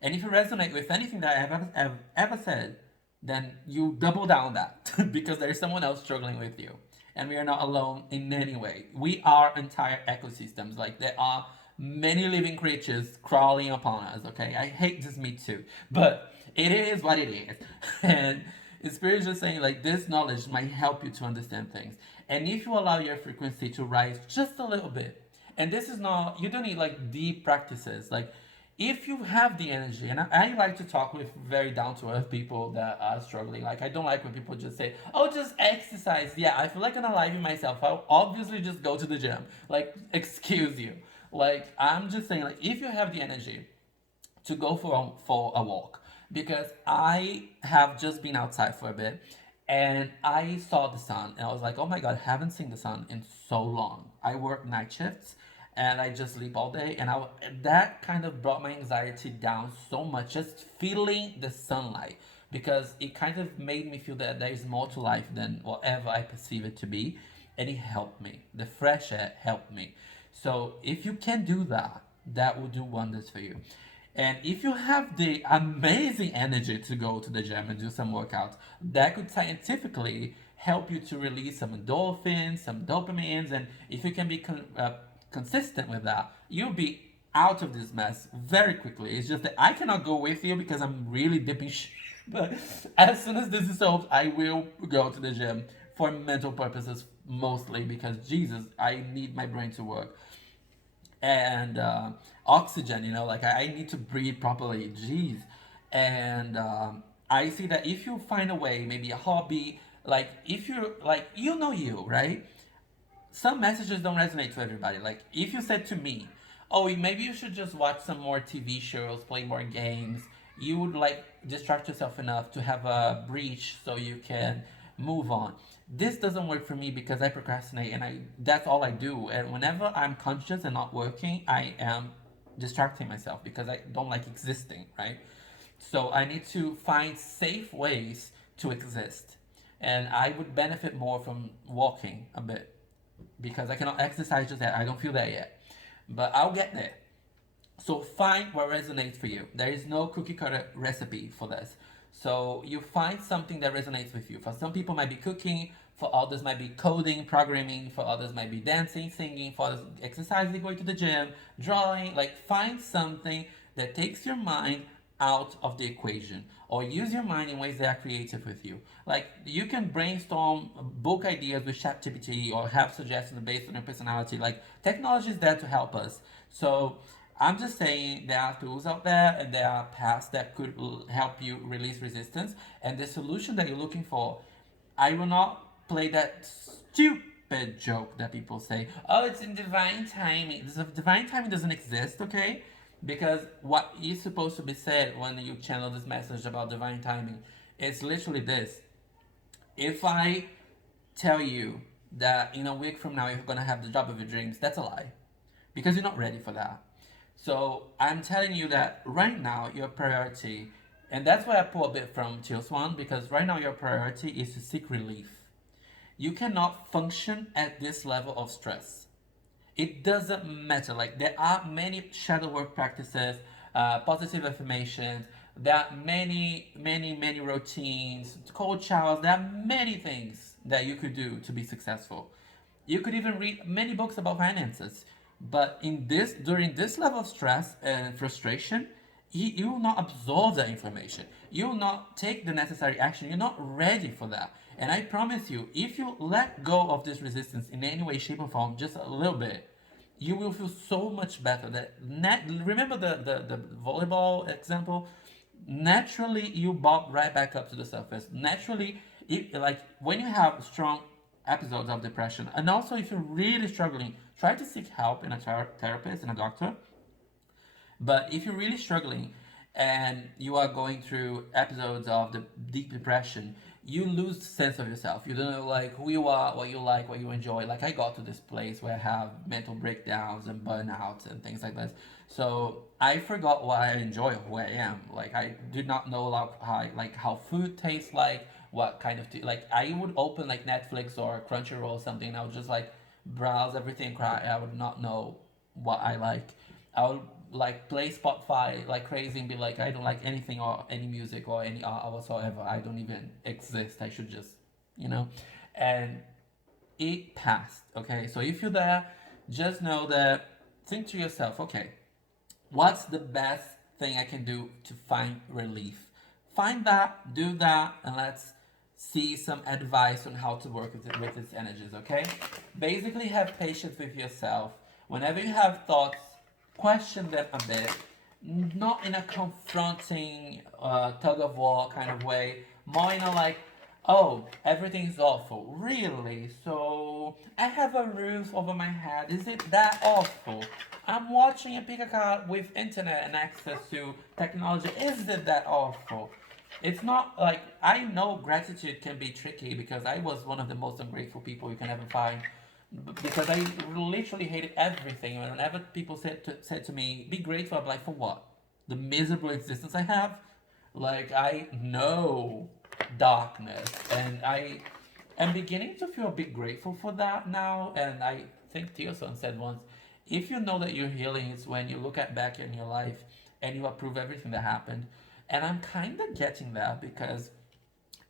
And if you resonate with anything that I have ever said, then you double down that because there is someone else struggling with you. And we are not alone in any way. We are entire ecosystems. Like there are many living creatures crawling upon us, okay? I hate this me too, but it is what it is. And Spirit is just saying like this knowledge might help you to understand things. And if you allow your frequency to rise just a little bit, and this is not, you don't need like deep practices. Like if you have the energy, and I like to talk with very down to earth people that are struggling. Like I don't like when people just say, "Oh, just exercise." Yeah, I feel like I'm aliving myself. I'll obviously just go to the gym. Like, excuse you. Like I'm just saying, like if you have the energy, to go for a walk because I have just been outside for a bit and I saw the sun and I was like, oh my God, I haven't seen the sun in so long. I work night shifts and I just sleep all day and that kind of brought my anxiety down so much, just feeling the sunlight because it kind of made me feel that there is more to life than whatever I perceive it to be, and it helped me. The fresh air helped me. So if you can do that, that will do wonders for you. And if you have the amazing energy to go to the gym and do some workouts, that could scientifically help you to release some endorphins, some dopamines, and if you can be consistent with that, you'll be out of this mess very quickly. It's just that I cannot go with you because I'm really dipping shit. But as soon as this is solved, I will go to the gym for mental purposes mostly because Jesus, I need my brain to work and oxygen, like I need to breathe properly. Jeez. And I see that if you find a way, maybe a hobby, like if you're like, you, right? Some messages don't resonate to everybody. Like if you said to me, "Oh, maybe you should just watch some more TV shows, play more games," you would like distract yourself enough to have a breach so you can move on. This doesn't work for me because I procrastinate and I that's all I do. And whenever I'm conscious and not working, I am distracting myself because I don't like existing, right? So I need to find safe ways to exist. And I would benefit more from walking a bit because I cannot exercise just yet. I don't feel there yet. But I'll get there. So find what resonates for you. There is no cookie cutter recipe for this. So you find something that resonates with you. For some people, it might be cooking. For others, might be coding, programming. For others, might be dancing, singing. For others, exercising, going to the gym, drawing. Like find something that takes your mind out of the equation or use your mind in ways that are creative with you. Like you can brainstorm book ideas with ChatGPT or have suggestions based on your personality. Like technology is there to help us. So I'm just saying there are tools out there and there are paths that could help you release resistance. And the solution that you're looking for, I will not play that stupid joke that people say, oh, it's in divine timing. This divine timing doesn't exist, okay? Because what is supposed to be said when you channel this message about divine timing is literally this. If I tell you that in a week from now you're gonna have the job of your dreams, that's a lie. Because you're not ready for that. So I'm telling you that right now your priority, and that's why I pull a bit from Teal Swan, because right now your priority is to seek relief. You cannot function at this level of stress. It doesn't matter. Like there are many shadow work practices, positive affirmations. There are many routines, cold showers. There are many things that you could do to be successful. You could even read many books about finances. But during this level of stress and frustration, you will not absorb that information. You will not take the necessary action. You're not ready for that. And I promise you, if you let go of this resistance in any way, shape, or form, just a little bit, you will feel so much better. Remember the volleyball example? Naturally, you bob right back up to the surface. Naturally, like when you have strong episodes of depression, and also if you're really struggling, try to seek help in a therapist and a doctor. But if you're really struggling and you are going through episodes of the deep depression, you lose sense of yourself. You don't know like who you are, what you like, what you enjoy. Like I got to this place where I have mental breakdowns and burnouts and things like this. So I forgot what I enjoy, who I am. Like I did not know how food tastes like, what kind of like I would open like Netflix or Crunchyroll or something and I would just like browse everything and cry. I would not know what I like. I would like play Spotify like crazy and be like, I don't like anything or any music or any art whatsoever. I don't even exist. I should just, and it passed. Okay, so if you're there, just know that think to yourself, okay, what's the best thing I can do to find relief? Find that, do that, and let's see some advice on how to work with its energies, okay? Basically, have patience with yourself. Whenever you have thoughts, question them a bit, not in a confronting tug of war kind of way, more in a like, Oh, everything's awful. Really? So I have a roof over my head. Is it that awful? I'm watching a pick a card with internet and access to technology. Is it that awful? It's not like I know gratitude can be tricky because I was one of the most ungrateful people you can ever find. Because I literally hated everything. And whenever people said to me, "Be grateful," I'm like, "For what? The miserable existence I have." Like I know darkness, and I am beginning to feel a bit grateful for that now. And I think Tioson said once, if you know that you're healing, it's when you look at back in your life and you approve everything that happened. And I'm kind of getting that because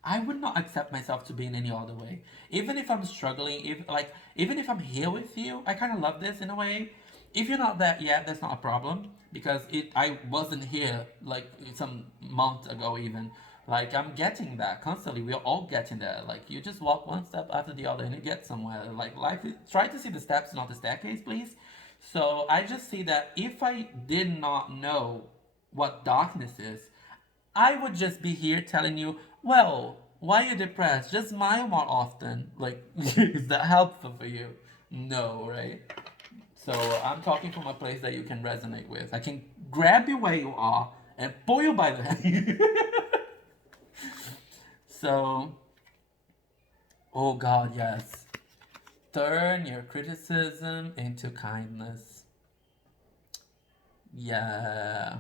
I would not accept myself to be in any other way. Even if I'm struggling, if like even if I'm here with you, I kind of love this in a way. If you're not that yet, that's not a problem because it I wasn't here like some months ago even. Like I'm getting that constantly. We're all getting there. Like you just walk one step after the other and you get somewhere. Like life is, try to see the steps, not the staircase, please. So I just see that if I did not know what darkness is, I would just be here telling you, well, why are you depressed? Just smile more often. Like, is that helpful for you? No, right? So I'm talking from a place that you can resonate with. I can grab you where you are and pull you by the hand. So, oh God, yes. Turn your criticism into kindness. Yeah.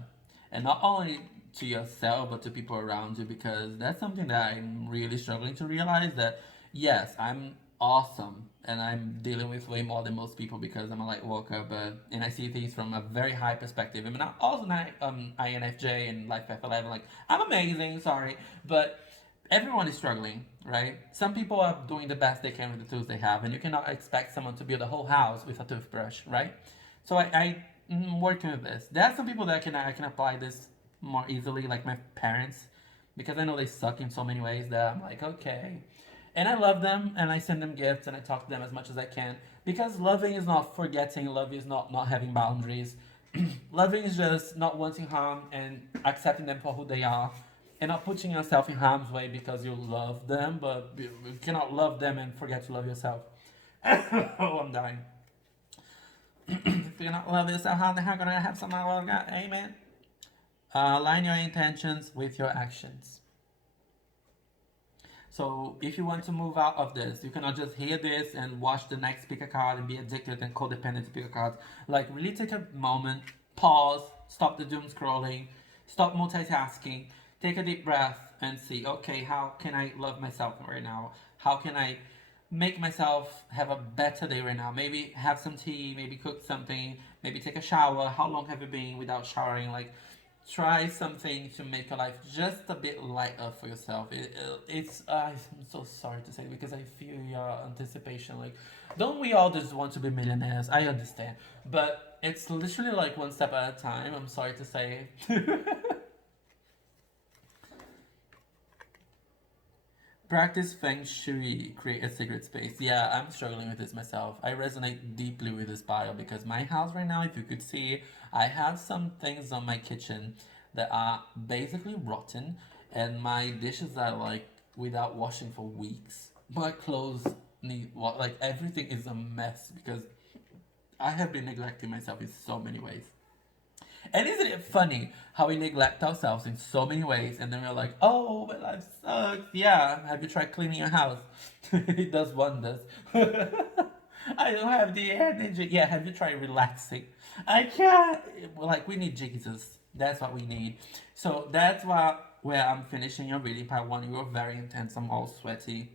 And not only to yourself, but to people around you, because that's something that I'm really struggling to realize that, yes, I'm awesome and I'm dealing with way more than most people because I'm a light worker, but, and I see things from a very high perspective. I mean, I'm also not, INFJ and Life Path 11, like, I'm amazing, sorry, but everyone is struggling, right? Some people are doing the best they can with the tools they have, and you cannot expect someone to build a whole house with a toothbrush, right? So I'm working with this. There are some people that I can apply this more easily, like my parents, because I know they suck in so many ways that I'm like, okay. And I love them, and I send them gifts, and I talk to them as much as I can, because loving is not forgetting. Love is not having boundaries. Loving is just not wanting harm and accepting them for who they are, and not putting yourself in harm's way because you love them, but you cannot love them and forget to love yourself. Oh, I'm dying. If you're not love yourself, how the heck are you gonna have someone love God? Amen. Align your intentions with your actions. So if you want to move out of this, you cannot just hear this and watch the next pick a card and be addicted and codependent to pick a card. Like really take a moment, pause, stop the doom scrolling, stop multitasking, take a deep breath and see, okay, how can I love myself right now? How can I make myself have a better day right now? Maybe have some tea, maybe cook something, maybe take a shower. How long have you been without showering? Like try something to make your life just a bit lighter for yourself. It's I'm so sorry to say it because I feel your anticipation. Like, don't we all just want to be millionaires? I understand, but it's literally like one step at a time. I'm sorry to say. Practice feng shui, create a sacred space. Yeah, I'm struggling with this myself. I resonate deeply with this bio because my house right now, if you could see, I have some things on my kitchen that are basically rotten, and my dishes are like without washing for weeks. My clothes need like everything is a mess because I have been neglecting myself in so many ways. And isn't it funny how we neglect ourselves in so many ways and then we're like, oh, my life sucks. Yeah, have you tried cleaning your house? It does wonders. I don't have the energy. Yeah, have you tried relaxing? I can't. Like, we need Jesus. That's what we need. So that's where I'm finishing your reading part one. You were very intense. I'm all sweaty.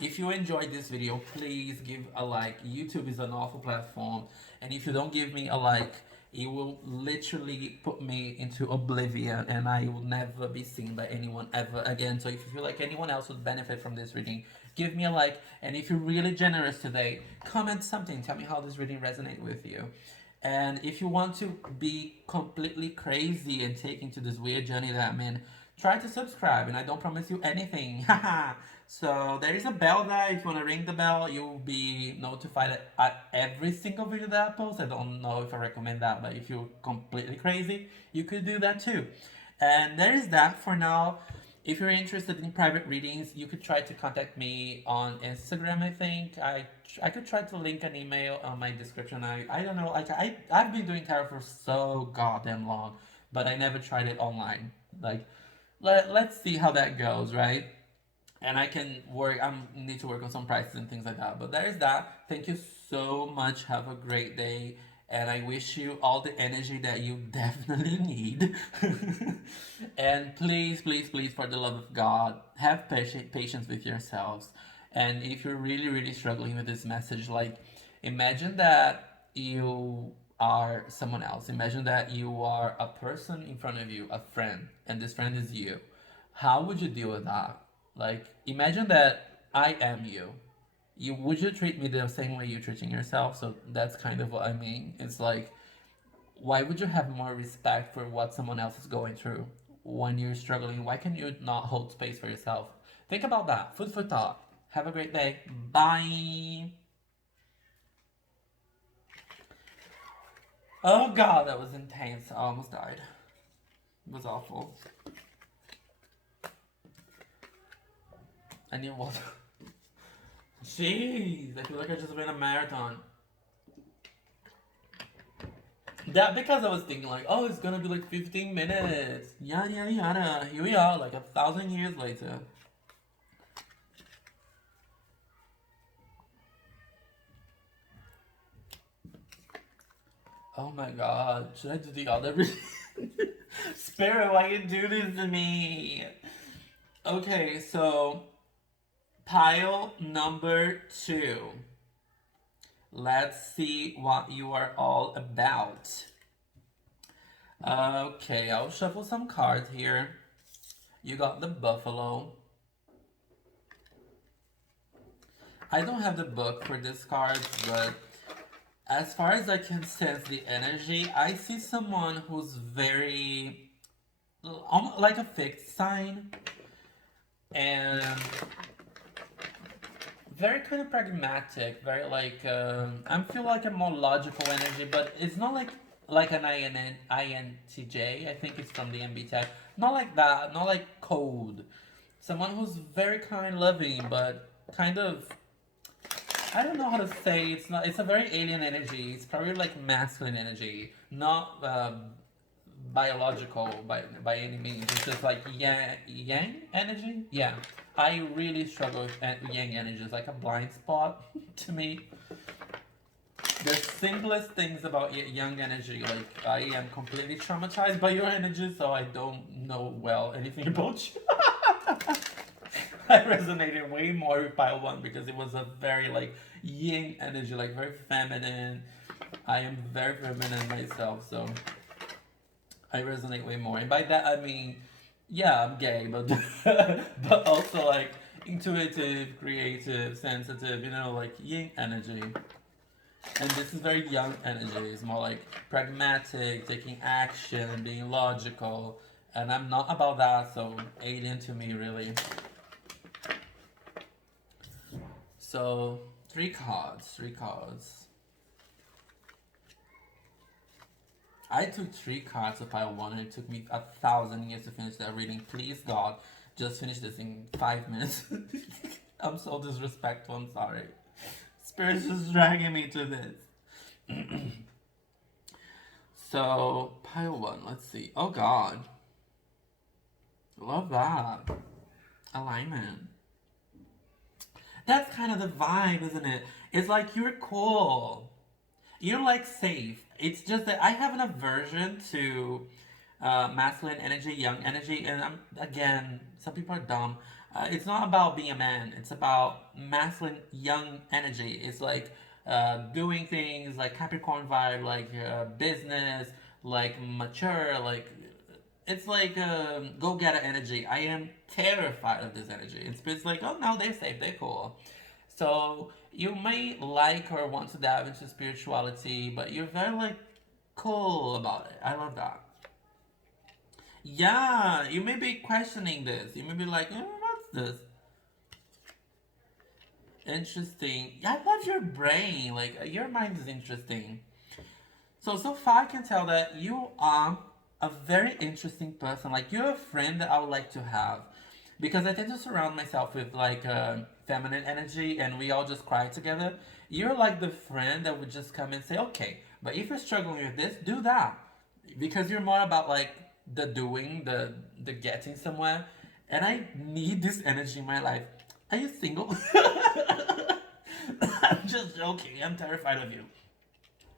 If you enjoyed this video, please give a like. YouTube is an awful platform, and if you don't give me a like, it will literally put me into oblivion and I will never be seen by anyone ever again. So if you feel like anyone else would benefit from this reading, give me a like. And if you're really generous today, comment something. Tell me how this reading resonates with you. And if you want to be completely crazy and taken to this weird journey that I'm in, try to subscribe. And I don't promise you anything. Haha. So there is a bell there. If you want to ring the bell, you'll be notified at every single video that I post. I don't know if I recommend that, but if you're completely crazy, you could do that too. And there is that for now. If you're interested in private readings, you could try to contact me on Instagram. I think I could try to link an email on my description. I don't know. Like I've been doing tarot for so goddamn long, but I never tried it online. Like let's see how that goes, right? And I can work. I need to work on some prices and things like that. But there's that. Thank you so much. Have a great day, and I wish you all the energy that you definitely need. And please, please, please, for the love of God, have patience with yourselves. And if you're really, really struggling with this message, like imagine that you are someone else. Imagine that you are a person in front of you, a friend, and this friend is you. How would you deal with that? Like, imagine that I am you. You would you treat me the same way you're treating yourself? So that's kind of what I mean. It's like, why would you have more respect for what someone else is going through when you're struggling? Why can you not hold space for yourself? Think about that. Food for thought. Have a great day. Bye. Oh god, that was intense. I almost died. It was awful. I need water. Jeez, I feel like I just ran a marathon. That because I was thinking like, oh, it's gonna be like 15 minutes. Yada yada yada. Here we are, like 1,000 years later. Oh my god, should I do the other? Spirit, why you do this to me? Okay, so pile number 2. Let's see what you are all about. Okay, I'll shuffle some cards here. You got the buffalo. I don't have the book for this card, but as far as I can sense the energy, I see someone who's very like a fixed sign and very kind of pragmatic, very like I feel like a more logical energy, but it's not like an INTJ. I think it's from the MBTI. Not like that. Not like cold. Someone who's very kind, loving, but kind of I don't know how to say. It's not. It's a very alien energy. It's probably like masculine energy, not biological by any means. It's just like yang energy. Yeah, I really struggle with yang energy. It's like a blind spot to me. The simplest things about young energy, like I am completely traumatized by your energy, so I don't know well anything about you. I resonated way more with pile one because it was a very like yin energy, like very feminine. I am very feminine myself, so I resonate way more. And by that I mean, yeah, I'm gay, but but also like intuitive, creative, sensitive. You know, like yin energy. And this is very young energy. It's more like pragmatic, taking action, being logical. And I'm not about that, so alien to me, really. So, 3 cards. I took 3 cards of pile 1 and it took me 1,000 years to finish that reading. Please, God, just finish this in 5 minutes. I'm so disrespectful, I'm sorry. Spirit's just dragging me to this. So, pile 1, let's see. Oh, God. Love that. Alignment. That's kind of the vibe, isn't it? It's like you're cool. You're like safe. It's just that I have an aversion to masculine energy, young energy, and I'm again, some people are dumb. It's not about being a man. It's about masculine, young energy. It's like doing things like Capricorn vibe, like business, like mature, like it's like go getter energy. I am terrified of this energy. It's like, oh no, they're safe, they're cool. So you may like or want to dive into spirituality, but you're very like cool about it. I love that. Yeah, you may be questioning this. You may be like, what's this? Interesting. Yeah, I love your brain. Like your mind is interesting. So far I can tell that you are a very interesting person. Like you're a friend that I would like to have. because I tend to surround myself with like feminine energy, and we all just cry together. You're like the friend that would just come and say, okay, but if you're struggling with this, do that, because you're more about like the doing, the getting somewhere, and I need this energy in my life. Are you single? I'm just joking. I'm terrified of you.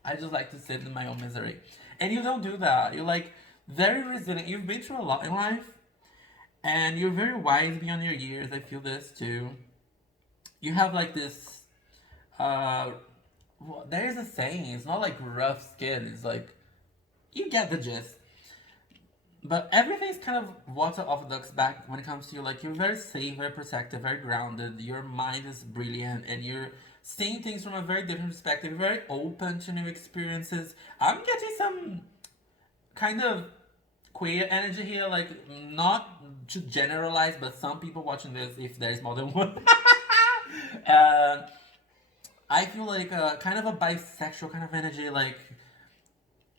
I just like to sit in my own misery. And you don't do that. You're like very resilient. You've been through a lot in life, and you're very wise beyond your years. I feel this too. You have like this. Uh, there is a saying. It's not like rough skin. It's like you get the gist. But everything's kind of water off the duck's back when it comes to you. Like you're very safe, very protected, very grounded. Your mind is brilliant, and you're seeing things from a very different perspective. You're very open to new experiences. I'm getting some kind of queer energy here, like not to generalize, but some people watching this, if there's more than one, uh, I feel like kind of a bisexual kind of energy, like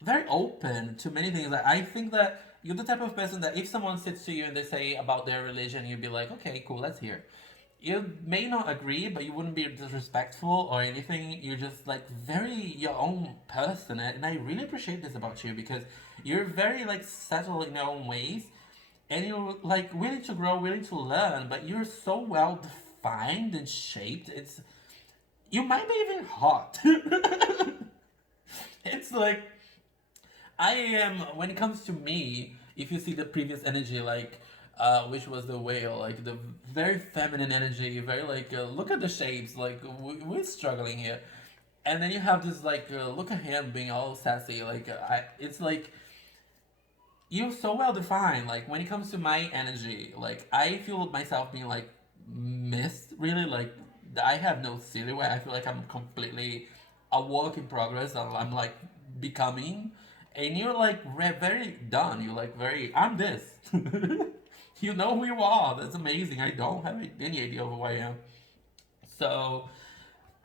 very open to many things. Like, I think that you're the type of person that if someone sits to you and they say about their religion, you'd be like, okay, cool, let's hear. You may not agree, but you wouldn't be disrespectful or anything. You're just like very your own person, and I really appreciate this about you because you're very like settled in your own ways, and you're like willing to grow, willing to learn, but you're so well defined and shaped. It's you might be even hot. It's like I am when it comes to me. If you see the previous energy, like which was the whale, like the very feminine energy, very like look at the shapes, like we're struggling here, and then you have this like look at him being all sassy, like it's like you're so well defined. Like when it comes to my energy, like I feel myself being like missed, really. Like I have no silhouette. I feel like I'm completely a work in progress. I'm like becoming, and you're like very done. You're like very. I'm this. You know who you are. That's amazing. I don't have any idea of who I am. So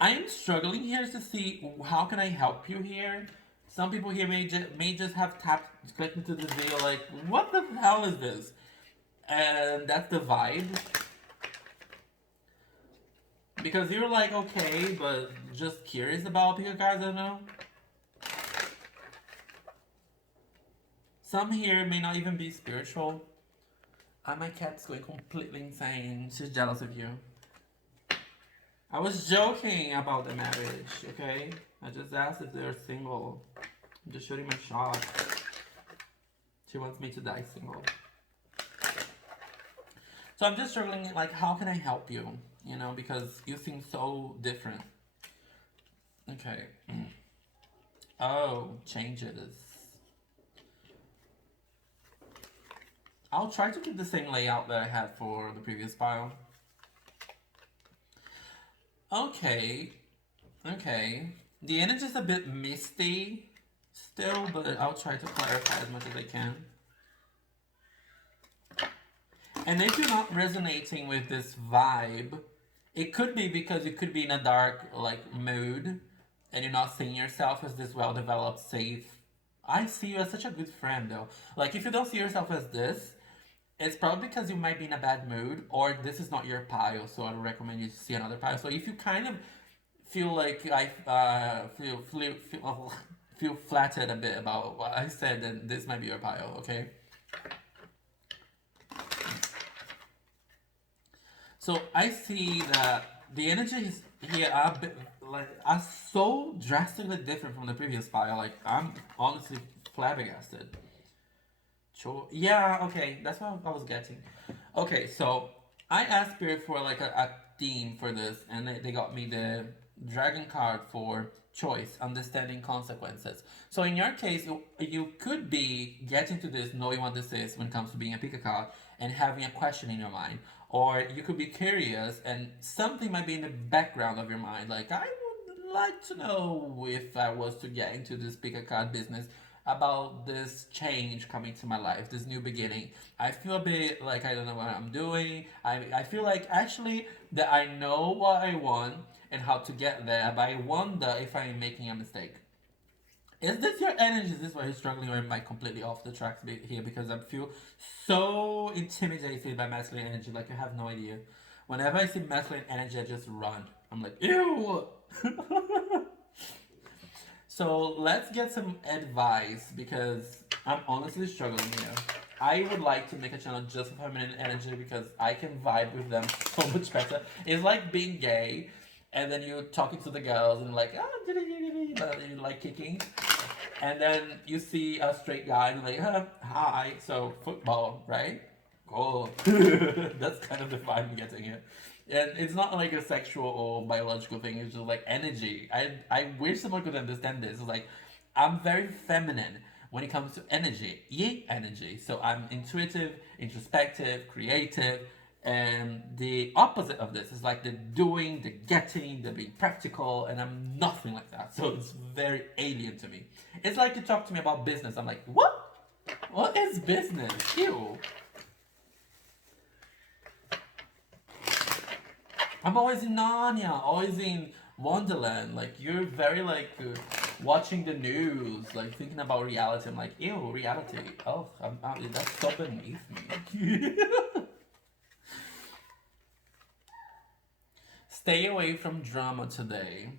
I'm struggling here to see how can I help you here. Some people here may just have tapped, clicked into this video like, what the hell is this? And that's the vibe. Because you're like, okay, but just curious about pick cards, I don't know. Some here may not even be spiritual. My cat's going completely insane. She's jealous of you. I was joking about the marriage, okay? I just asked if they're single. I'm just shooting my shot. She wants me to die single. So I'm just struggling, like, how can I help you? You know, because you seem so different. Okay. Oh, changes. I'll try to keep the same layout that I had for the previous pile. Okay. Okay. The energy is a bit misty still, but I'll try to clarify as much as I can. And if you're not resonating with this vibe, it could be because you could be in a dark like mood and you're not seeing yourself as this well developed, safe. I see you as such a good friend though. Like if you don't see yourself as this, it's probably because you might be in a bad mood or this is not your pile, so I would recommend you to see another pile. So if you kind of feel like I feel flattered a bit about what I said, then this might be your pile, okay? So I see that the energies here are like are so drastically different from the previous pile. Like I'm honestly flabbergasted. Sure. Yeah. Okay. That's what I was getting. Okay. So I asked Spirit for like a theme for this, and they got me the dragon card for choice, understanding consequences. So in your case, you could be getting to this, knowing what this is when it comes to being a pick a card, and having a question in your mind. Or you could be curious, and something might be in the background of your mind, like I would like to know if I was to get into this pick a card business about this change coming to my life, this new beginning. I feel a bit like I don't know what I'm doing. I feel like actually that I know what I want and how to get there, but I wonder if I'm making a mistake. Is this your energy? Is this why you're struggling, or am I completely off the tracks here? Because I feel so intimidated by masculine energy, like you have no idea. Whenever I see masculine energy, I just run. I'm like, ew. So let's get some advice because I'm honestly struggling here. I would like to make a channel just for feminine energy because I can vibe with them so much better. It's like being gay, and then you're talking to the girls and like, ah, you like kicking, and then you see a straight guy and you're like, hi. So football, right? Cool. That's kind of the vibe I'm getting here. And it's not like a sexual or biological thing. It's just like energy. I wish someone could understand this. It's like I'm very feminine when it comes to energy, yi energy. So I'm intuitive, introspective, creative, and the opposite of this is like the doing, the getting, the being practical, and I'm nothing like that. So it's very alien to me. It's like you talk to me about business. I'm like, what? What is business? Ew. I'm always in Narnia, always in Wonderland. Like you're very like watching the news, like thinking about reality. I'm like, ew, reality. Oh, that's so beneath me. Stay away from drama today.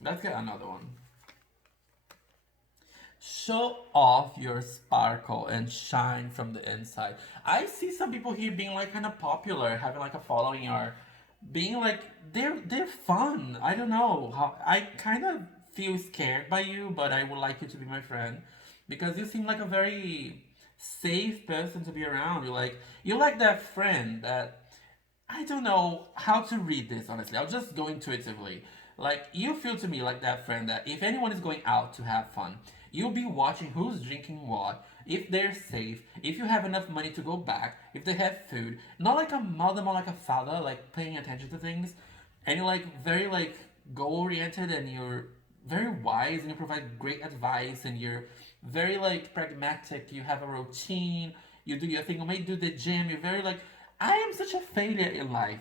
Let's get another one. Show off your sparkle and shine from the inside. I see some people here being like kind of popular, having like a following, or being like they're fun. I don't know how. I kind of feel scared by you, but I would like you to be my friend because you seem like a very safe person to be around. You're like that friend that I don't know how to read this, honestly. I'll just go intuitively. Like, you feel to me like that friend that if anyone is going out to have fun, you'll be watching who's drinking what, if they're safe, if you have enough money to go back, if they have food. Not like a mother, more like a father, like paying attention to things. And you're like very like goal oriented and you're very wise and you provide great advice and you're very like pragmatic. You have a routine, you do your thing, you may do the gym, you're very like I am such a failure in life,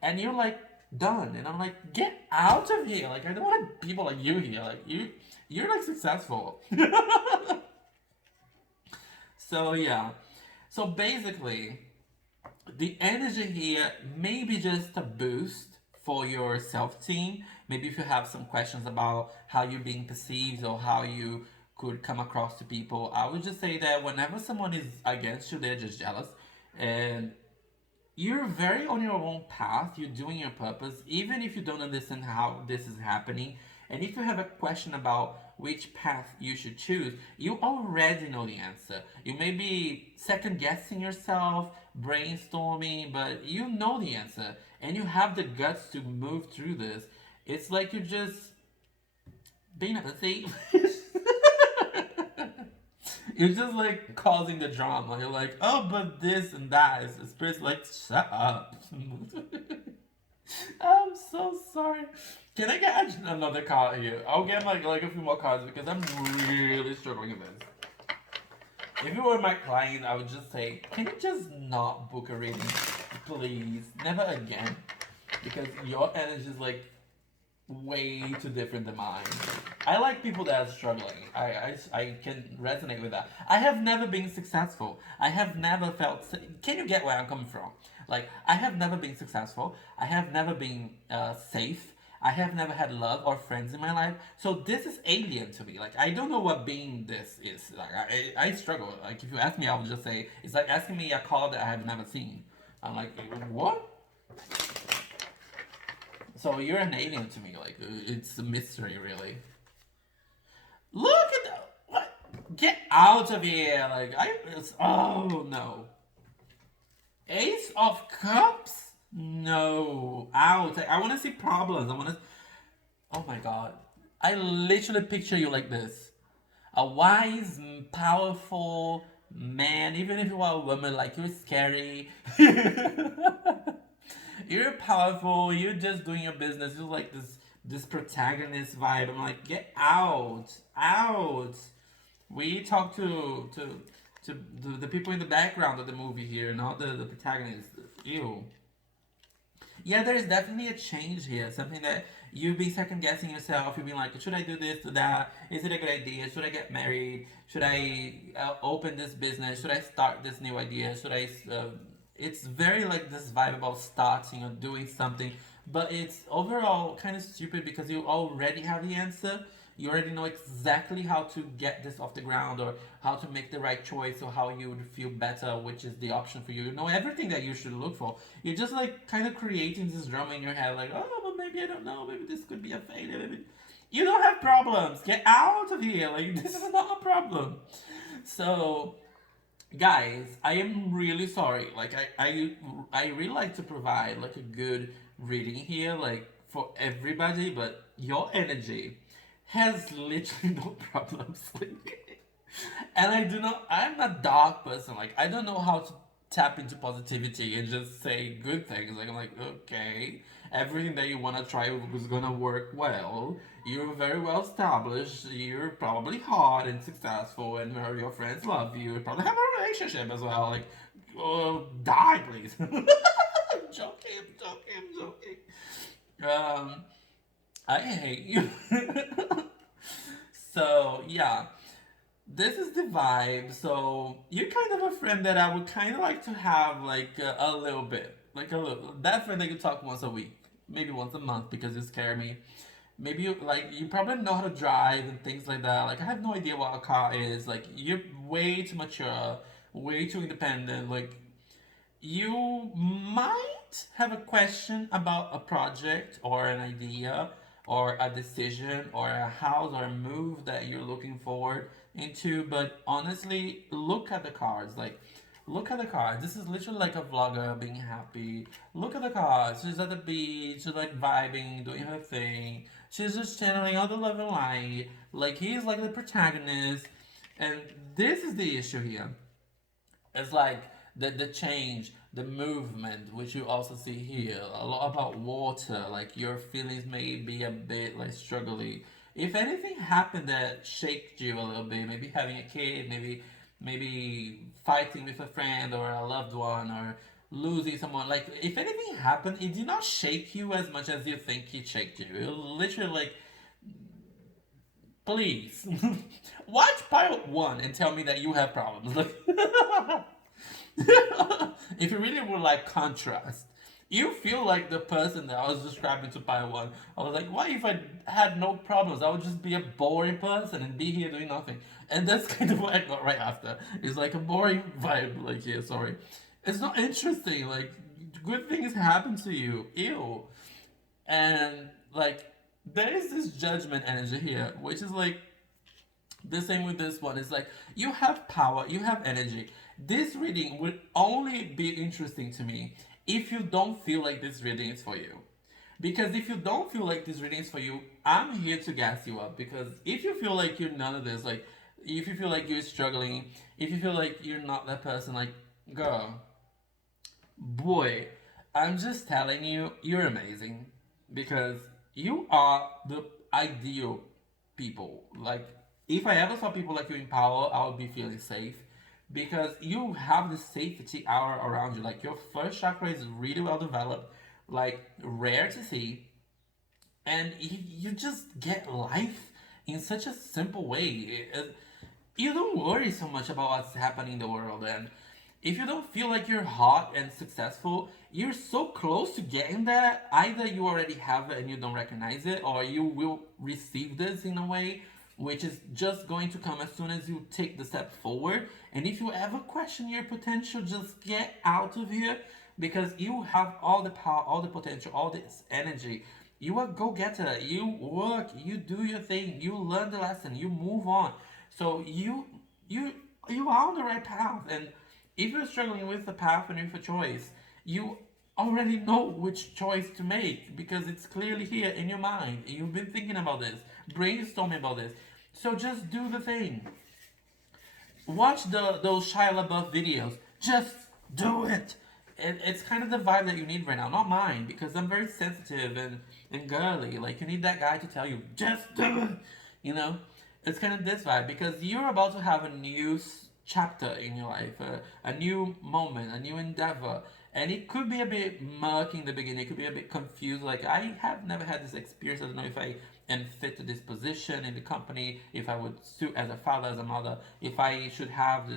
and you're like done, and I'm like, get out of here. Like I don't want people like you here. Like you're like successful. So yeah, so basically, the energy here may be just a boost for your self team. Maybe if you have some questions about how you're being perceived or how you could come across to people, I would just say that whenever someone is against you, they're just jealous. And you're very on your own path, you're doing your purpose, even if you don't understand how this is happening. And if you have a question about which path you should choose, you already know the answer. You may be second guessing yourself, brainstorming, but you know the answer and you have the guts to move through this. It's like you're just being a pussy. You're just like causing the drama. You're like, oh, but this and that. The spirit's like, shut up. I'm so sorry. Can I get another card here? I'll get like a few more cards because I'm really struggling with this. If you were my client, I would just say, can you just not book a reading, please? Never again, because your energy is like way too different than mine. I like people that are struggling. I can resonate with that. I have never been successful. I have never felt. Can you get where I'm coming from? Like, I have never been successful. I have never been safe. I have never had love or friends in my life. So this is alien to me. Like, I don't know what being this is. Like, I struggle. Like, if you ask me, I would just say, it's like asking me a car that I have never seen. I'm like, what? So you're an alien to me. Like, it's a mystery, really. Look at that. What? Get out of here. Like, oh, no. Ace of Cups? No. Out. I want to see problems. I want to. Oh my god. I literally picture you like this. A wise, powerful man, even if you are a woman, like you're scary. You're powerful, you're just doing your business. You're like this protagonist vibe. I'm like, get out. Out. We talk to the people in the background of the movie here, not the protagonist. Ew. Yeah, there's definitely a change here. Something that you've been second guessing yourself. You've been like, should I do this, do that? Is it a good idea? Should I get married? Should I open this business? Should I start this new idea? Should I? It's very like this vibe about starting or doing something, but it's overall kind of stupid because you already have the answer. You already know exactly how to get this off the ground or how to make the right choice or how you would feel better, which is the option for you. You know everything that you should look for. You're just like kind of creating this drama in your head, like, oh, but maybe I don't know, maybe this could be a failure. Maybe you don't have problems. Get out of here. Like this is not a problem. So guys, I am really sorry. Like I really like to provide like a good reading here, like for everybody, but your energy has literally no problems. And I do not. I'm a dark person. Like I don't know how to tap into positivity and just say good things. Like I'm like, okay, everything that you want to try is gonna work well. You're very well established. You're probably hot and successful, and your friends love you. You probably have a relationship as well. Like, die please. Joking, joking, joking. Um, I hate you. So yeah, this is the vibe. So you're kind of a friend that I would kind of like to have like a little bit, like a little. That friend that you talk once a week, maybe once a month because you scare me. Maybe you like you probably know how to drive and things like that. Like I have no idea what a car is. Like you're way too mature, way too independent. Like you might have a question about a project or an idea or a decision or a house or a move that you're looking forward into, but honestly, look at the cards. Like, look at the cards. This is literally like a vlogger being happy. Look at the cards. She's at the beach, she's like vibing, doing her thing. She's just channeling all the love and light. Like, he's like the protagonist. And this is the issue here. It's like the change, the movement, which you also see here. A lot about water, like your feelings may be a bit like struggling. If anything happened that shaked you a little bit, maybe having a kid, maybe fighting with a friend or a loved one or losing someone, like if anything happened, it did not shake you as much as you think it shaked you. It literally like please watch part one and tell me that you have problems. Like if you really would like contrast, you feel like the person that I was describing to Pi One. I was like, what if I had no problems? I would just be a boring person and be here doing nothing. And that's kind of what I got right after. It's like a boring vibe, like here, sorry. It's not interesting, like good things happen to you. Ew. And like there is this judgment energy here, which is like the same with this one. It's like you have power, you have energy. This reading will only be interesting to me if you don't feel like this reading is for you. Because if you don't feel like this reading is for you, I'm here to gas you up. Because if you feel like you're none of this, like if you feel like you're struggling, if you feel like you're not that person, like girl, boy, I'm just telling you, you're amazing. Because you are the ideal people. Like, if I ever saw people like you in power, I would be feeling safe. Because you have the safety aura around you. Like, your first chakra is really well developed, like, rare to see. And you just get life in such a simple way. You don't worry so much about what's happening in the world. And if you don't feel like you're hot and successful, you're so close to getting there. Either you already have it and you don't recognize it, or you will receive this in a way which is just going to come as soon as you take the step forward. And if you ever question your potential, just get out of here because you have all the power, all the potential, all this energy. You are go getter. You work. You do your thing. You learn the lesson. You move on. So you you are on the right path. And if you're struggling with the path and with a choice, you already know which choice to make because it's clearly here in your mind. You've been thinking about this, brainstorming about this. So just do the thing. Watch those Shia LaBeouf videos. Just do it. It's kind of the vibe that you need right now, not mine, because I'm very sensitive and girly. Like you need that guy to tell you, just do it. You know, it's kind of this vibe because you're about to have a new chapter in your life, a new moment, a new endeavor. And it could be a bit murky in the beginning, it could be a bit confused. Like, I have never had this experience. I don't know if I am fit to this position in the company, if I would suit as a father, as a mother, if I should have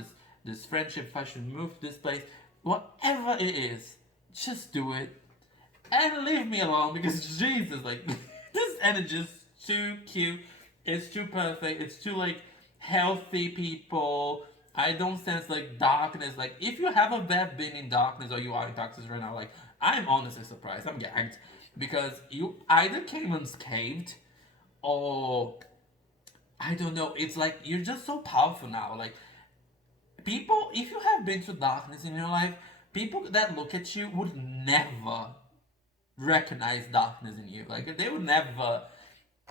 this friendship, if I should move to this place. Whatever it is, just do it and leave me alone, because Jesus, like, this energy is too cute. It's too perfect. It's too, like, healthy people. I don't sense, like, darkness. Like, if you haven't been in darkness, or you are in darkness right now, like, I'm honestly surprised. I'm gagged. Because you either came unscathed, or I don't know. It's like you're just so powerful now. Like, people, if you have been to darkness in your life, people that look at you would never recognize darkness in you. Like, they would never.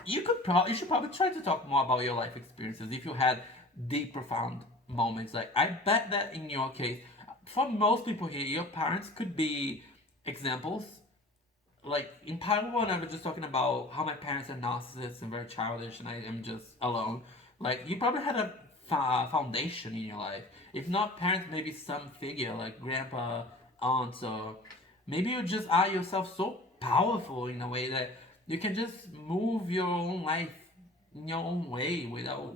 You should probably try to talk more about your life experiences if you had deep, profound moments. Like, I bet that in your case, for most people here, your parents could be examples. Like, in part one, I was just talking about how my parents are narcissists and very childish, and I am just alone. Like, you probably had a foundation in your life. If not parents, maybe some figure like grandpa, aunts, or maybe you just are yourself so powerful in a way that you can just move your own life in your own way without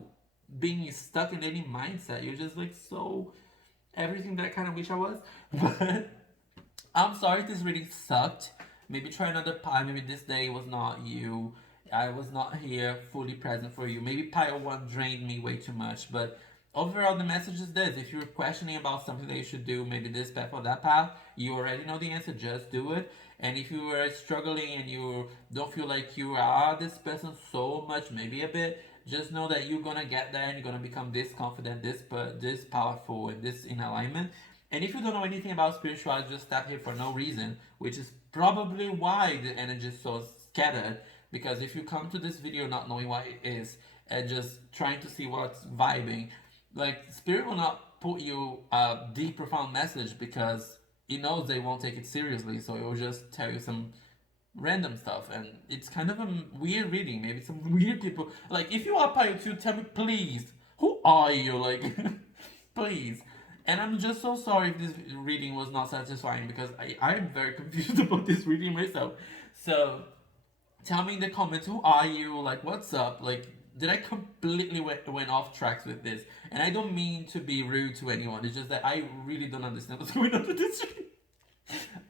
being stuck in any mindset. You're just like so everything that I kind of wish I was. But I'm sorry if this reading sucked. Maybe try another pie. Maybe this day was not you. I was not here fully present for you. Maybe pile one drained me way too much. But overall, the message is this. If you're questioning about something that you should do, maybe this path or that path, you already know the answer. Just do it. And if you are struggling and you don't feel like you are this person so much, maybe a bit, just know that you're gonna get there and you're gonna become this confident, this powerful, and this in alignment. And if you don't know anything about spirituality, just step here for no reason, which is probably why the energy is so scattered. Because if you come to this video not knowing what it is and just trying to see what's vibing, like, spirit will not put you a deep, profound message because it knows they won't take it seriously. So it will just tell you some random stuff, and it's kind of a weird reading. Maybe some weird people. Like, if you are Pio 2, tell me please, who are you? Like, please. And I'm just so sorry if this reading was not satisfying, because I'm very confused about this reading myself. So tell me in the comments, who are you? Like, what's up? Like, did I completely went off tracks with this? And I don't mean to be rude to anyone. It's just that I really don't understand what's going on with this reading.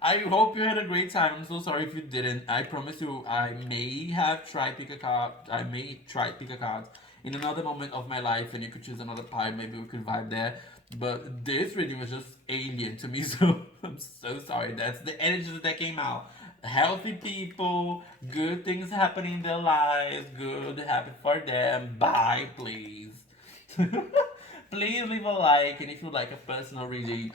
I hope you had a great time. I'm so sorry if you didn't. I promise you, I may have tried pick a card. I may try pick a card in another moment of my life, and you could choose another part. Maybe we could vibe there. But this reading was just alien to me, so I'm so sorry. That's the energy that came out. Healthy people, good things happening in their lives, good, happy for them. Bye, please. Please leave a like, and if you like a personal reading,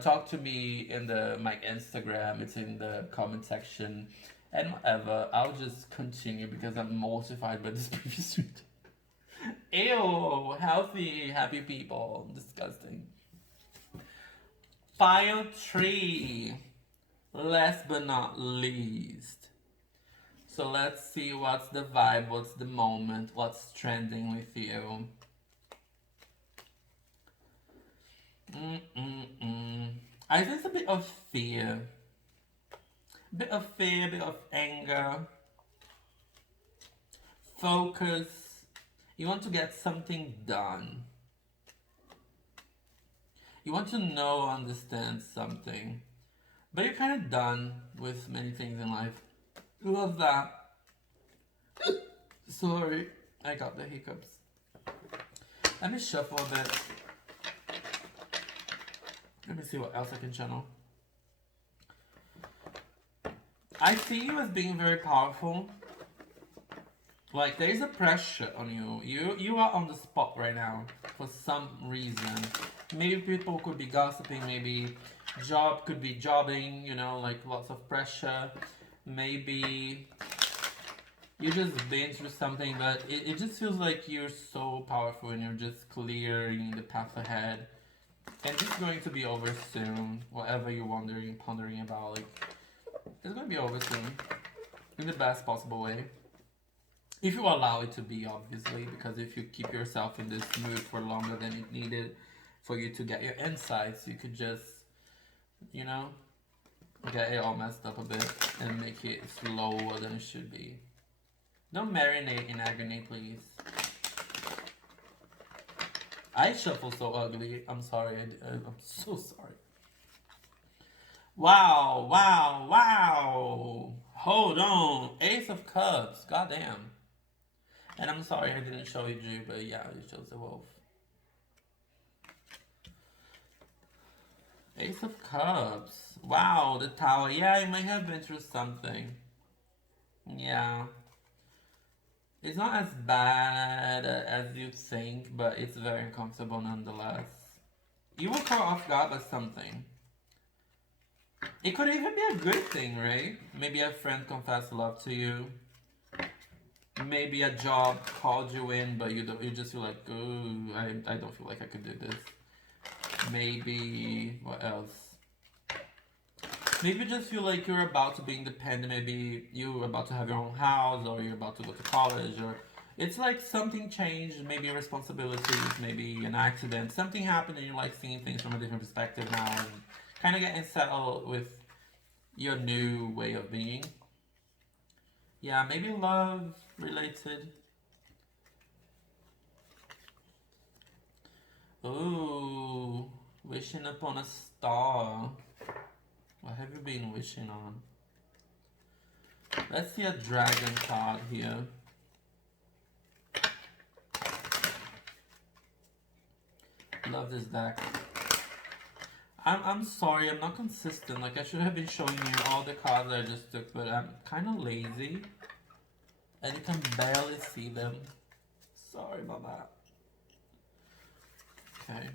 talk to me in my Instagram. It's in the comment section, and whatever. I'll just continue because I'm mortified by this previous reading. Ew, healthy, happy people. Disgusting. File 3. Last but not least. So let's see what's the vibe, what's the moment, what's trending with you. I sense a bit of fear. A bit of fear, a bit of anger. Focus. You want to get something done. You want to know, understand something. But you're kind of done with many things in life. Love that. Sorry, I got the hiccups. Let me shuffle a bit. Let me see what else I can channel. I see you as being very powerful. Like, there is a pressure on you. You are on the spot right now for some reason. Maybe people could be gossiping. Maybe job could be jobbing. You know, like lots of pressure. Maybe you just been through something, but it just feels like you're so powerful and you're just clearing the path ahead. And it's going to be over soon. Whatever you're pondering about, like, it's going to be over soon. In the best possible way. If you allow it to be, obviously, because if you keep yourself in this mood for longer than it needed for you to get your insights, you could just, you know, get it all messed up a bit and make it slower than it should be. Don't marinate in agony, please. I shuffle so ugly. I'm sorry. I'm so sorry. Wow, wow, wow. Hold on. Ace of Cups. Goddamn. And I'm sorry I didn't show you Drew, but yeah, you chose the wolf. Ace of Cups. Wow, the Tower. Yeah, you might have been through something. Yeah. It's not as bad as you think, but it's very uncomfortable nonetheless. You were caught off guard by something. It could even be a good thing, right? Maybe a friend confessed love to you. Maybe a job called you in, but you just feel like, oh, I don't feel like I could do this. Maybe what else? Maybe you just feel like you're about to be independent. Maybe you're about to have your own house, or you're about to go to college, or it's like something changed. Maybe responsibilities, maybe an accident, something happened, and you're like seeing things from a different perspective now, and kind of getting settled with your new way of being. Yeah, maybe love related. Ooh, wishing upon a star. What have you been wishing on? Let's see a dragon card here. Love this deck. I'm sorry, I'm not consistent. Like I should have been showing you all the cards I just took, but I'm kind of lazy. And you can barely see them. Sorry about that. Okay.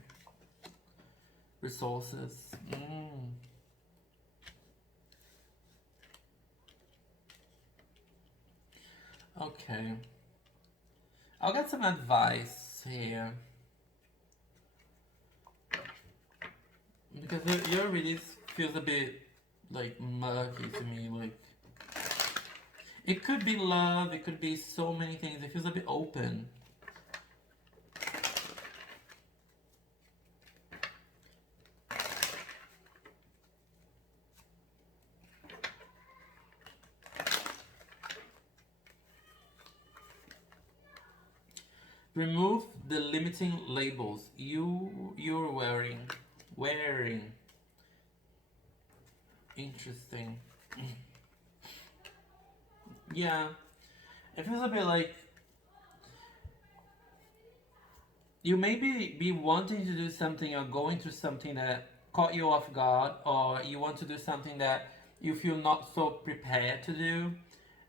Resources. Okay. I'll get some advice here. Because your release feels a bit like murky to me. Like it could be love, it could be so many things. It feels a bit open. Remove the limiting labels you're wearing. Interesting. Yeah, it feels a bit like you maybe be wanting to do something or going through something that caught you off guard, or you want to do something that you feel not so prepared to do.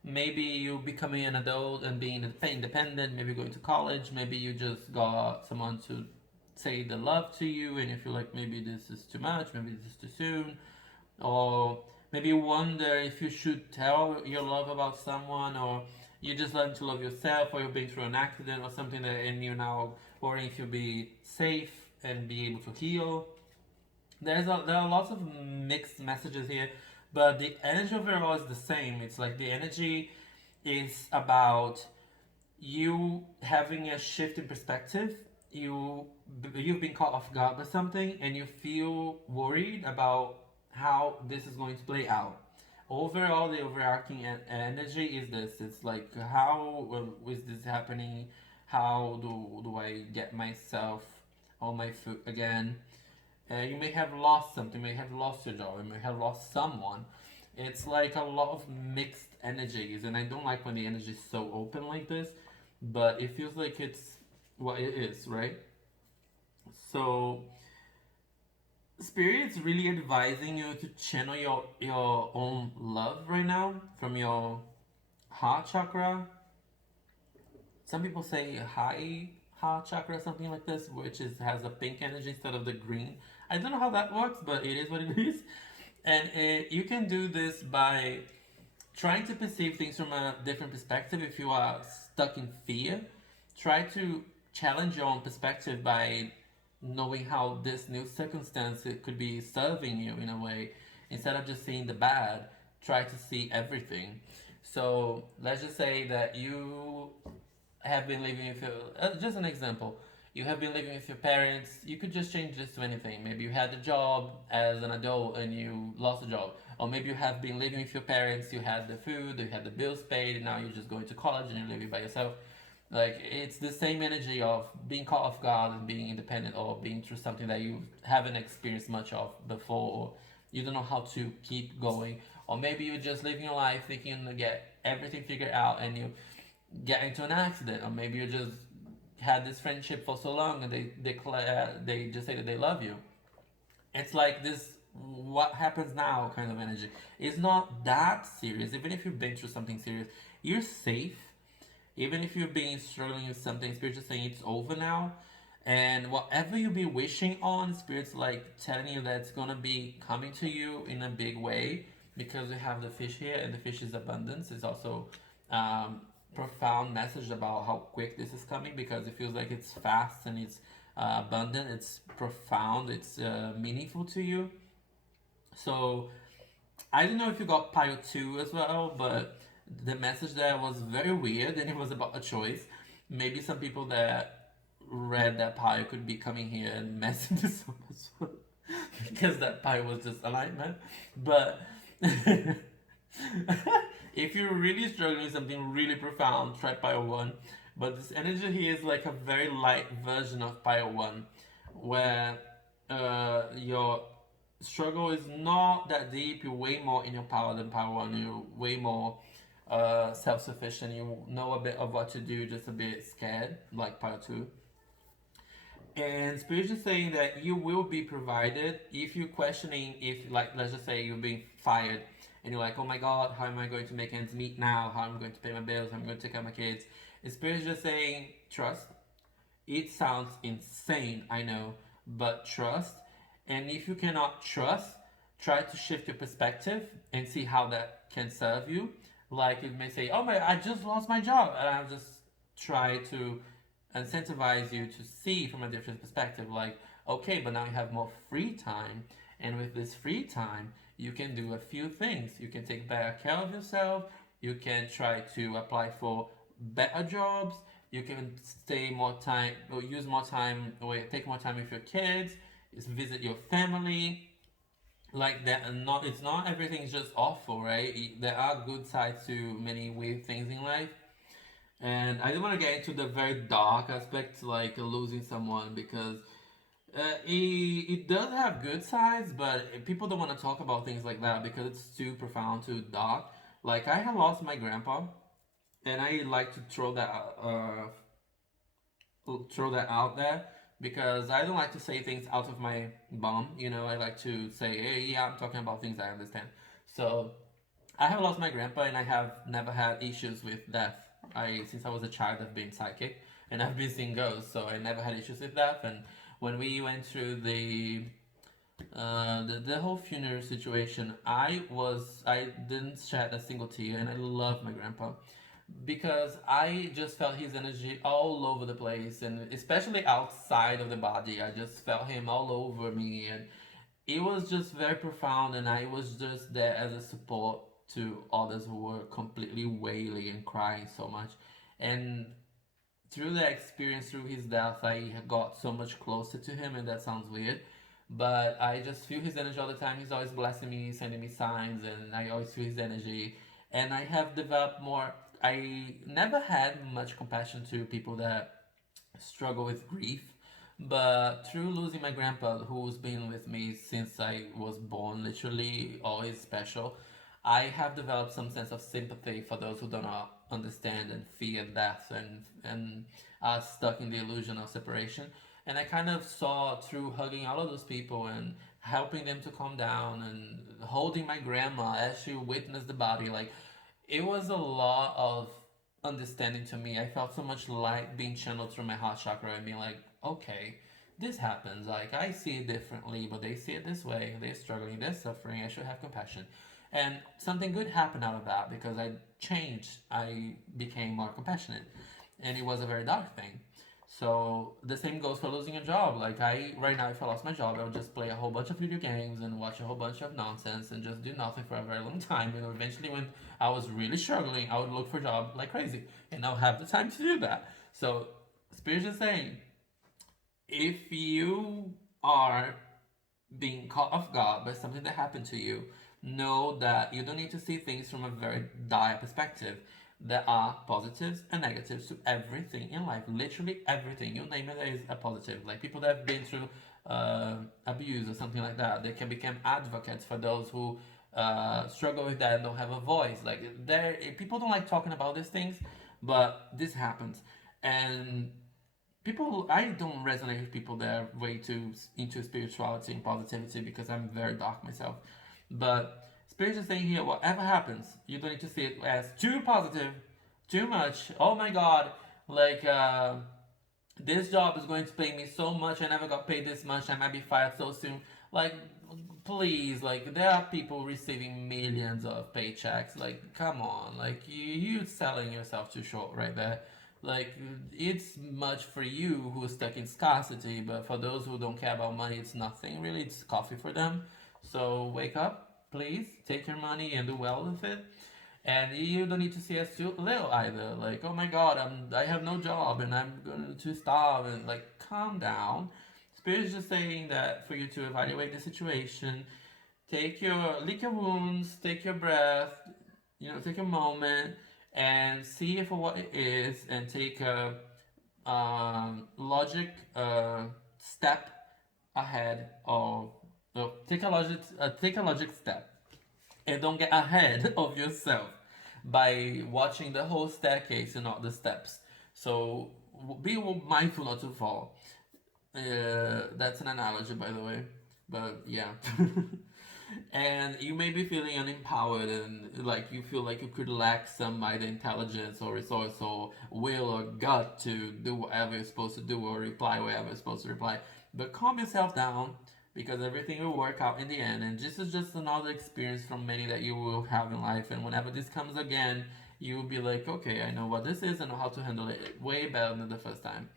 Maybe you becoming an adult and being independent, maybe going to college, maybe you just got someone to say the love to you and you feel like maybe this is too much, maybe this is too soon, or maybe you wonder if you should tell your love about someone, or you just learn to love yourself, or you've been through an accident or something that, and you're now worrying if you'll be safe and be able to heal. There are lots of mixed messages here, but the energy overall is the same. It's like the energy is about you having a shift in perspective. You've been caught off guard by something, and you feel worried about how this is going to play out. Overall, the overarching energy is this. It's like how is this happening? How do I get myself on my foot again? You may have lost something, you may have lost your job, you may have lost someone. It's like a lot of mixed energies, and I don't like when the energy is so open like this, but it feels like it's what it is, right? So, Spirit's really advising you to channel your own love right now from your heart chakra. Some people say high heart chakra, something like this, which has a pink energy instead of the green. I don't know how that works, but it is what it is. And you can do this by trying to perceive things from a different perspective. If you are stuck in fear, try to challenge your own perspective by knowing how this new circumstance it could be serving you in a way. Instead of just seeing the bad, try to see everything. So let's just say that you have been living with your, just an example, you have been living with your parents. You could just change this to anything. Maybe you had a job as an adult and you lost a job, or maybe you have been living with your parents, you had the food, you had the bills paid, and now you're just going to college and you're living by yourself. Like, it's the same energy of being caught off guard and being independent, or being through something that you haven't experienced much of before, or you don't know how to keep going, or maybe you're just living your life thinking to get everything figured out and you get into an accident, or maybe you just had this friendship for so long and they declare, they just say that they love you. It's like this, what happens now kind of energy. It's not that serious. Even if you've been through something serious, you're safe. Even if you've been struggling with something, Spirit's just saying it's over now. And whatever you be wishing on, Spirit's like telling you that it's gonna be coming to you in a big way, because we have the fish here, and the fish is abundance. It's also profound message about how quick this is coming, because it feels like it's fast and it's abundant, it's profound, it's meaningful to you. So I don't know if you got Pile 2 as well, but the message there was very weird, and it was about a choice. Maybe some people that read that pile could be coming here and messing this up as well, because that pile was just a nightmare. But if you're really struggling with something really profound, try pile 1. But this energy here is like a very light version of pile 1, where your struggle is not that deep. You're way more in your power than power 1. You're way more self-sufficient. You know a bit of what to do, just a bit scared, like power 2. And Spirit is saying that you will be provided. If you're questioning, if, like, let's just say you're being fired and you're like, oh my god, how am I going to make ends meet now? How am I going to pay my bills? How am I going to take care of my kids? And Spirit is just saying, trust. It sounds insane, I know, but trust. And if you cannot trust, try to shift your perspective and see how that can serve you. Like, you may say, oh my, I just lost my job. And I'll just try to incentivize you to see from a different perspective. Like, okay, but now you have more free time. And with this free time, you can do a few things. You can take better care of yourself. You can try to apply for better jobs. You can stay more time, or use more time, or take more time with your kids, visit your family, like that. And not, it's not everything's just awful, right? There are good sides to many weird things in life. And I don't want to get into the very dark aspects, like losing someone, because it does have good sides, but people don't want to talk about things like that because it's too profound, too dark. Like, I had lost my grandpa, and I like to throw that out there, because I don't like to say things out of my bum. I like to say, hey, yeah, I'm talking about things I understand. So I have lost my grandpa, and I have never had issues with death. Since I was a child, I've been psychic, and I've been seeing ghosts, so I never had issues with death. And when we went through the whole funeral situation, I didn't shed a single tear, and I love my grandpa, because I just felt his energy all over the place, and especially outside of the body. I just felt him all over me, and it was just very profound. And I was just there as a support to others who were completely wailing and crying so much. And through that experience, through his death, I got so much closer to him, and that sounds weird. But I just feel his energy all the time. He's always blessing me, sending me signs, and I always feel his energy. And I have developed more. I never had much compassion to people that struggle with grief, but through losing my grandpa, who's been with me since I was born, literally always special, I have developed some sense of sympathy for those who do not understand and fear death, and are stuck in the illusion of separation. And I kind of saw, through hugging all of those people and helping them to calm down, and holding my grandma as she witnessed the body, like, it was a lot of understanding to me. I felt so much light being channeled through my heart chakra, and being like, okay, this happens. Like, I see it differently, but they see it this way. They're struggling, they're suffering. I should have compassion. And something good happened out of that, because I changed. I became more compassionate. And it was a very dark thing. So the same goes for losing a job. Like I right now, if I lost my job, I would just play a whole bunch of video games and watch a whole bunch of nonsense and just do nothing for a very long time. And eventually, when I was really struggling, I would look for a job like crazy, and I'll have the time to do that. So Spirit is saying, if you are being caught off guard by something that happened to you, know that you don't need to see things from a very dire perspective. There are positives and negatives to everything in life. Literally everything. You name it, there is a positive. Like people that have been through abuse or something like that, they can become advocates for those who struggle with that and don't have a voice. Like there, people don't like talking about these things, but this happens. And people, I don't resonate with people that are way too into spirituality and positivity because I'm very dark myself. But spirit is saying here, whatever happens, you don't need to see it as too positive, too much. Oh my god, like this job is going to pay me so much. I never got paid this much. I might be fired so soon. Like, please, like there are people receiving millions of paychecks. Like, come on, like you selling yourself too short right there. Like it's much for you who is stuck in scarcity, but for those who don't care about money, it's nothing really. It's coffee for them. So wake up, please. Take your money and do well with it. And you don't need to see as too little either. Like, oh my God, I have no job and I'm going to starve. And like, calm down. Spirit is just saying that for you to evaluate the situation, lick your wounds, take your breath, take a moment and see it for what it is, and take a logic step ahead of. No, take a logic step and don't get ahead of yourself by watching the whole staircase and not the steps. So be mindful not to fall. That's an analogy, by the way. But yeah. And you may be feeling unempowered and like you feel like you could lack some either intelligence or resource or will or gut to do whatever you're supposed to do or reply whatever you're supposed to reply. But calm yourself down because everything will work out in the end. And this is just another experience from many that you will have in life. And whenever this comes again, you will be like, okay, I know what this is and know how to handle it way better than the first time.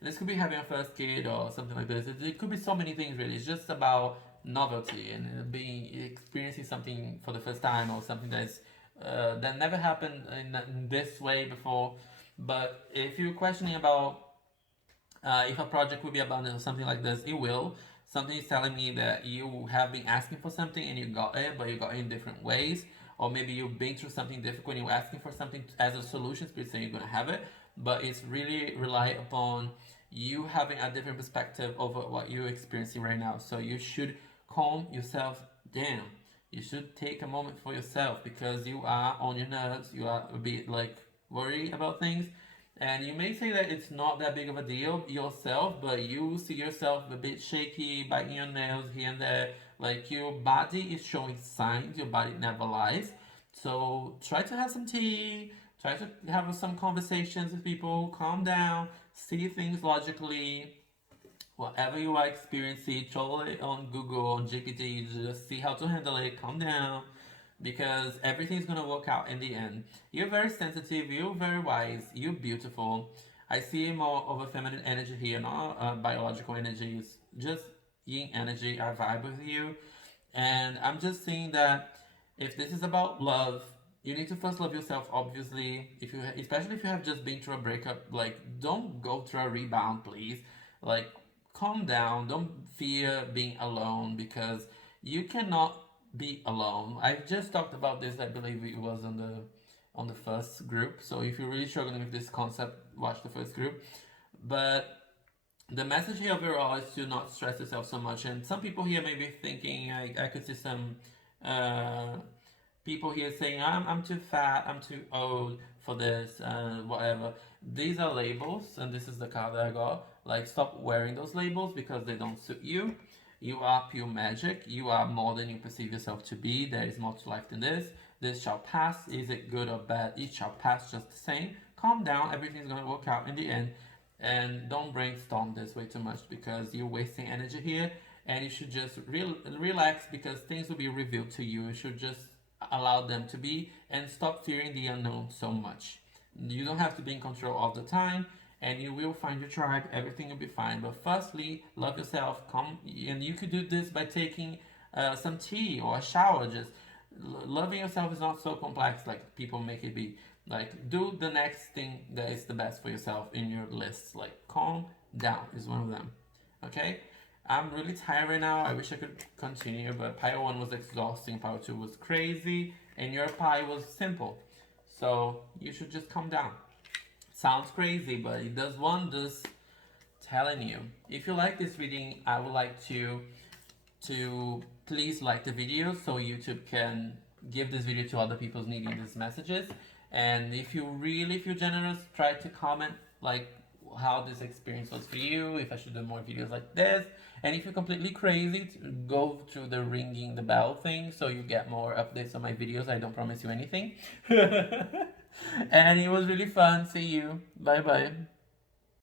And this could be having a first kid or something like this. It could be so many things really. It's just about novelty and being experiencing something for the first time or something that never happened in this way before. But if you're questioning about if a project will be abandoned or something like this, it will. Something is telling me that you have been asking for something and you got it, but you got it in different ways. Or maybe you've been through something difficult and you're asking for something as a solution, spirit saying you're going to have it. But it's really rely upon you having a different perspective over what you're experiencing right now. So you should calm yourself down. You should take a moment for yourself because you are on your nerves. You are a bit like worried about things. And you may say that it's not that big of a deal yourself, but you see yourself a bit shaky, biting your nails here and there. Like your body is showing signs, your body never lies. So try to have some tea, try to have some conversations with people, calm down, see things logically. Whatever you are experiencing, troll it on Google, on GPT, just see how to handle it, calm down, because everything's gonna work out in the end. You're very sensitive, you're very wise, you're beautiful. I see more of a feminine energy here, not biological energy. It's just yin energy. I vibe with you, and I'm just seeing that if this is about love, you need to first love yourself. Obviously, especially if you have just been through a breakup, like don't go through a rebound, please. Like calm down. Don't fear being alone because you cannot be alone. I just talked about this. I believe it was on the first group. So if you're really struggling with this concept, watch the first group. But the message here overall is to not stress yourself so much. And some people here may be thinking, I could see some uh, people here saying, I'm too fat, I'm too old for this, whatever. These are labels, and this is the card that I got. Like, stop wearing those labels because they don't suit you. You are pure magic. You are more than you perceive yourself to be. There is more to life than this. This shall pass. Is it good or bad? It shall pass just the same. Calm down. Everything's going to work out in the end. And don't brainstorm this way too much because you're wasting energy here. And you should just relax because things will be revealed to you. You should just allow them to be and stop fearing the unknown so much. You don't have to be in control all the time. and you will find your tribe. Everything will be fine. But firstly, love yourself. Come, and you could do this by taking some tea or a shower. Just loving yourself is not so complex like people make it be. Like, do the next thing that is the best for yourself in your list. Like, calm down is one of them. Okay? I'm really tired right now. I wish I could continue, but pile 1 was exhausting, pile 2 was crazy, and your pie was simple. So you should just calm down. Sounds crazy, but it does wonders. Telling you. If you like this reading, I would like to please like the video so YouTube can give this video to other people needing these messages. And if you really feel generous, try to comment like how this experience was for you, if I should do more videos like this. And if you're completely crazy, go to the ringing the bell thing so you get more updates on my videos. I don't promise you anything. And it was really fun. See you. Bye bye.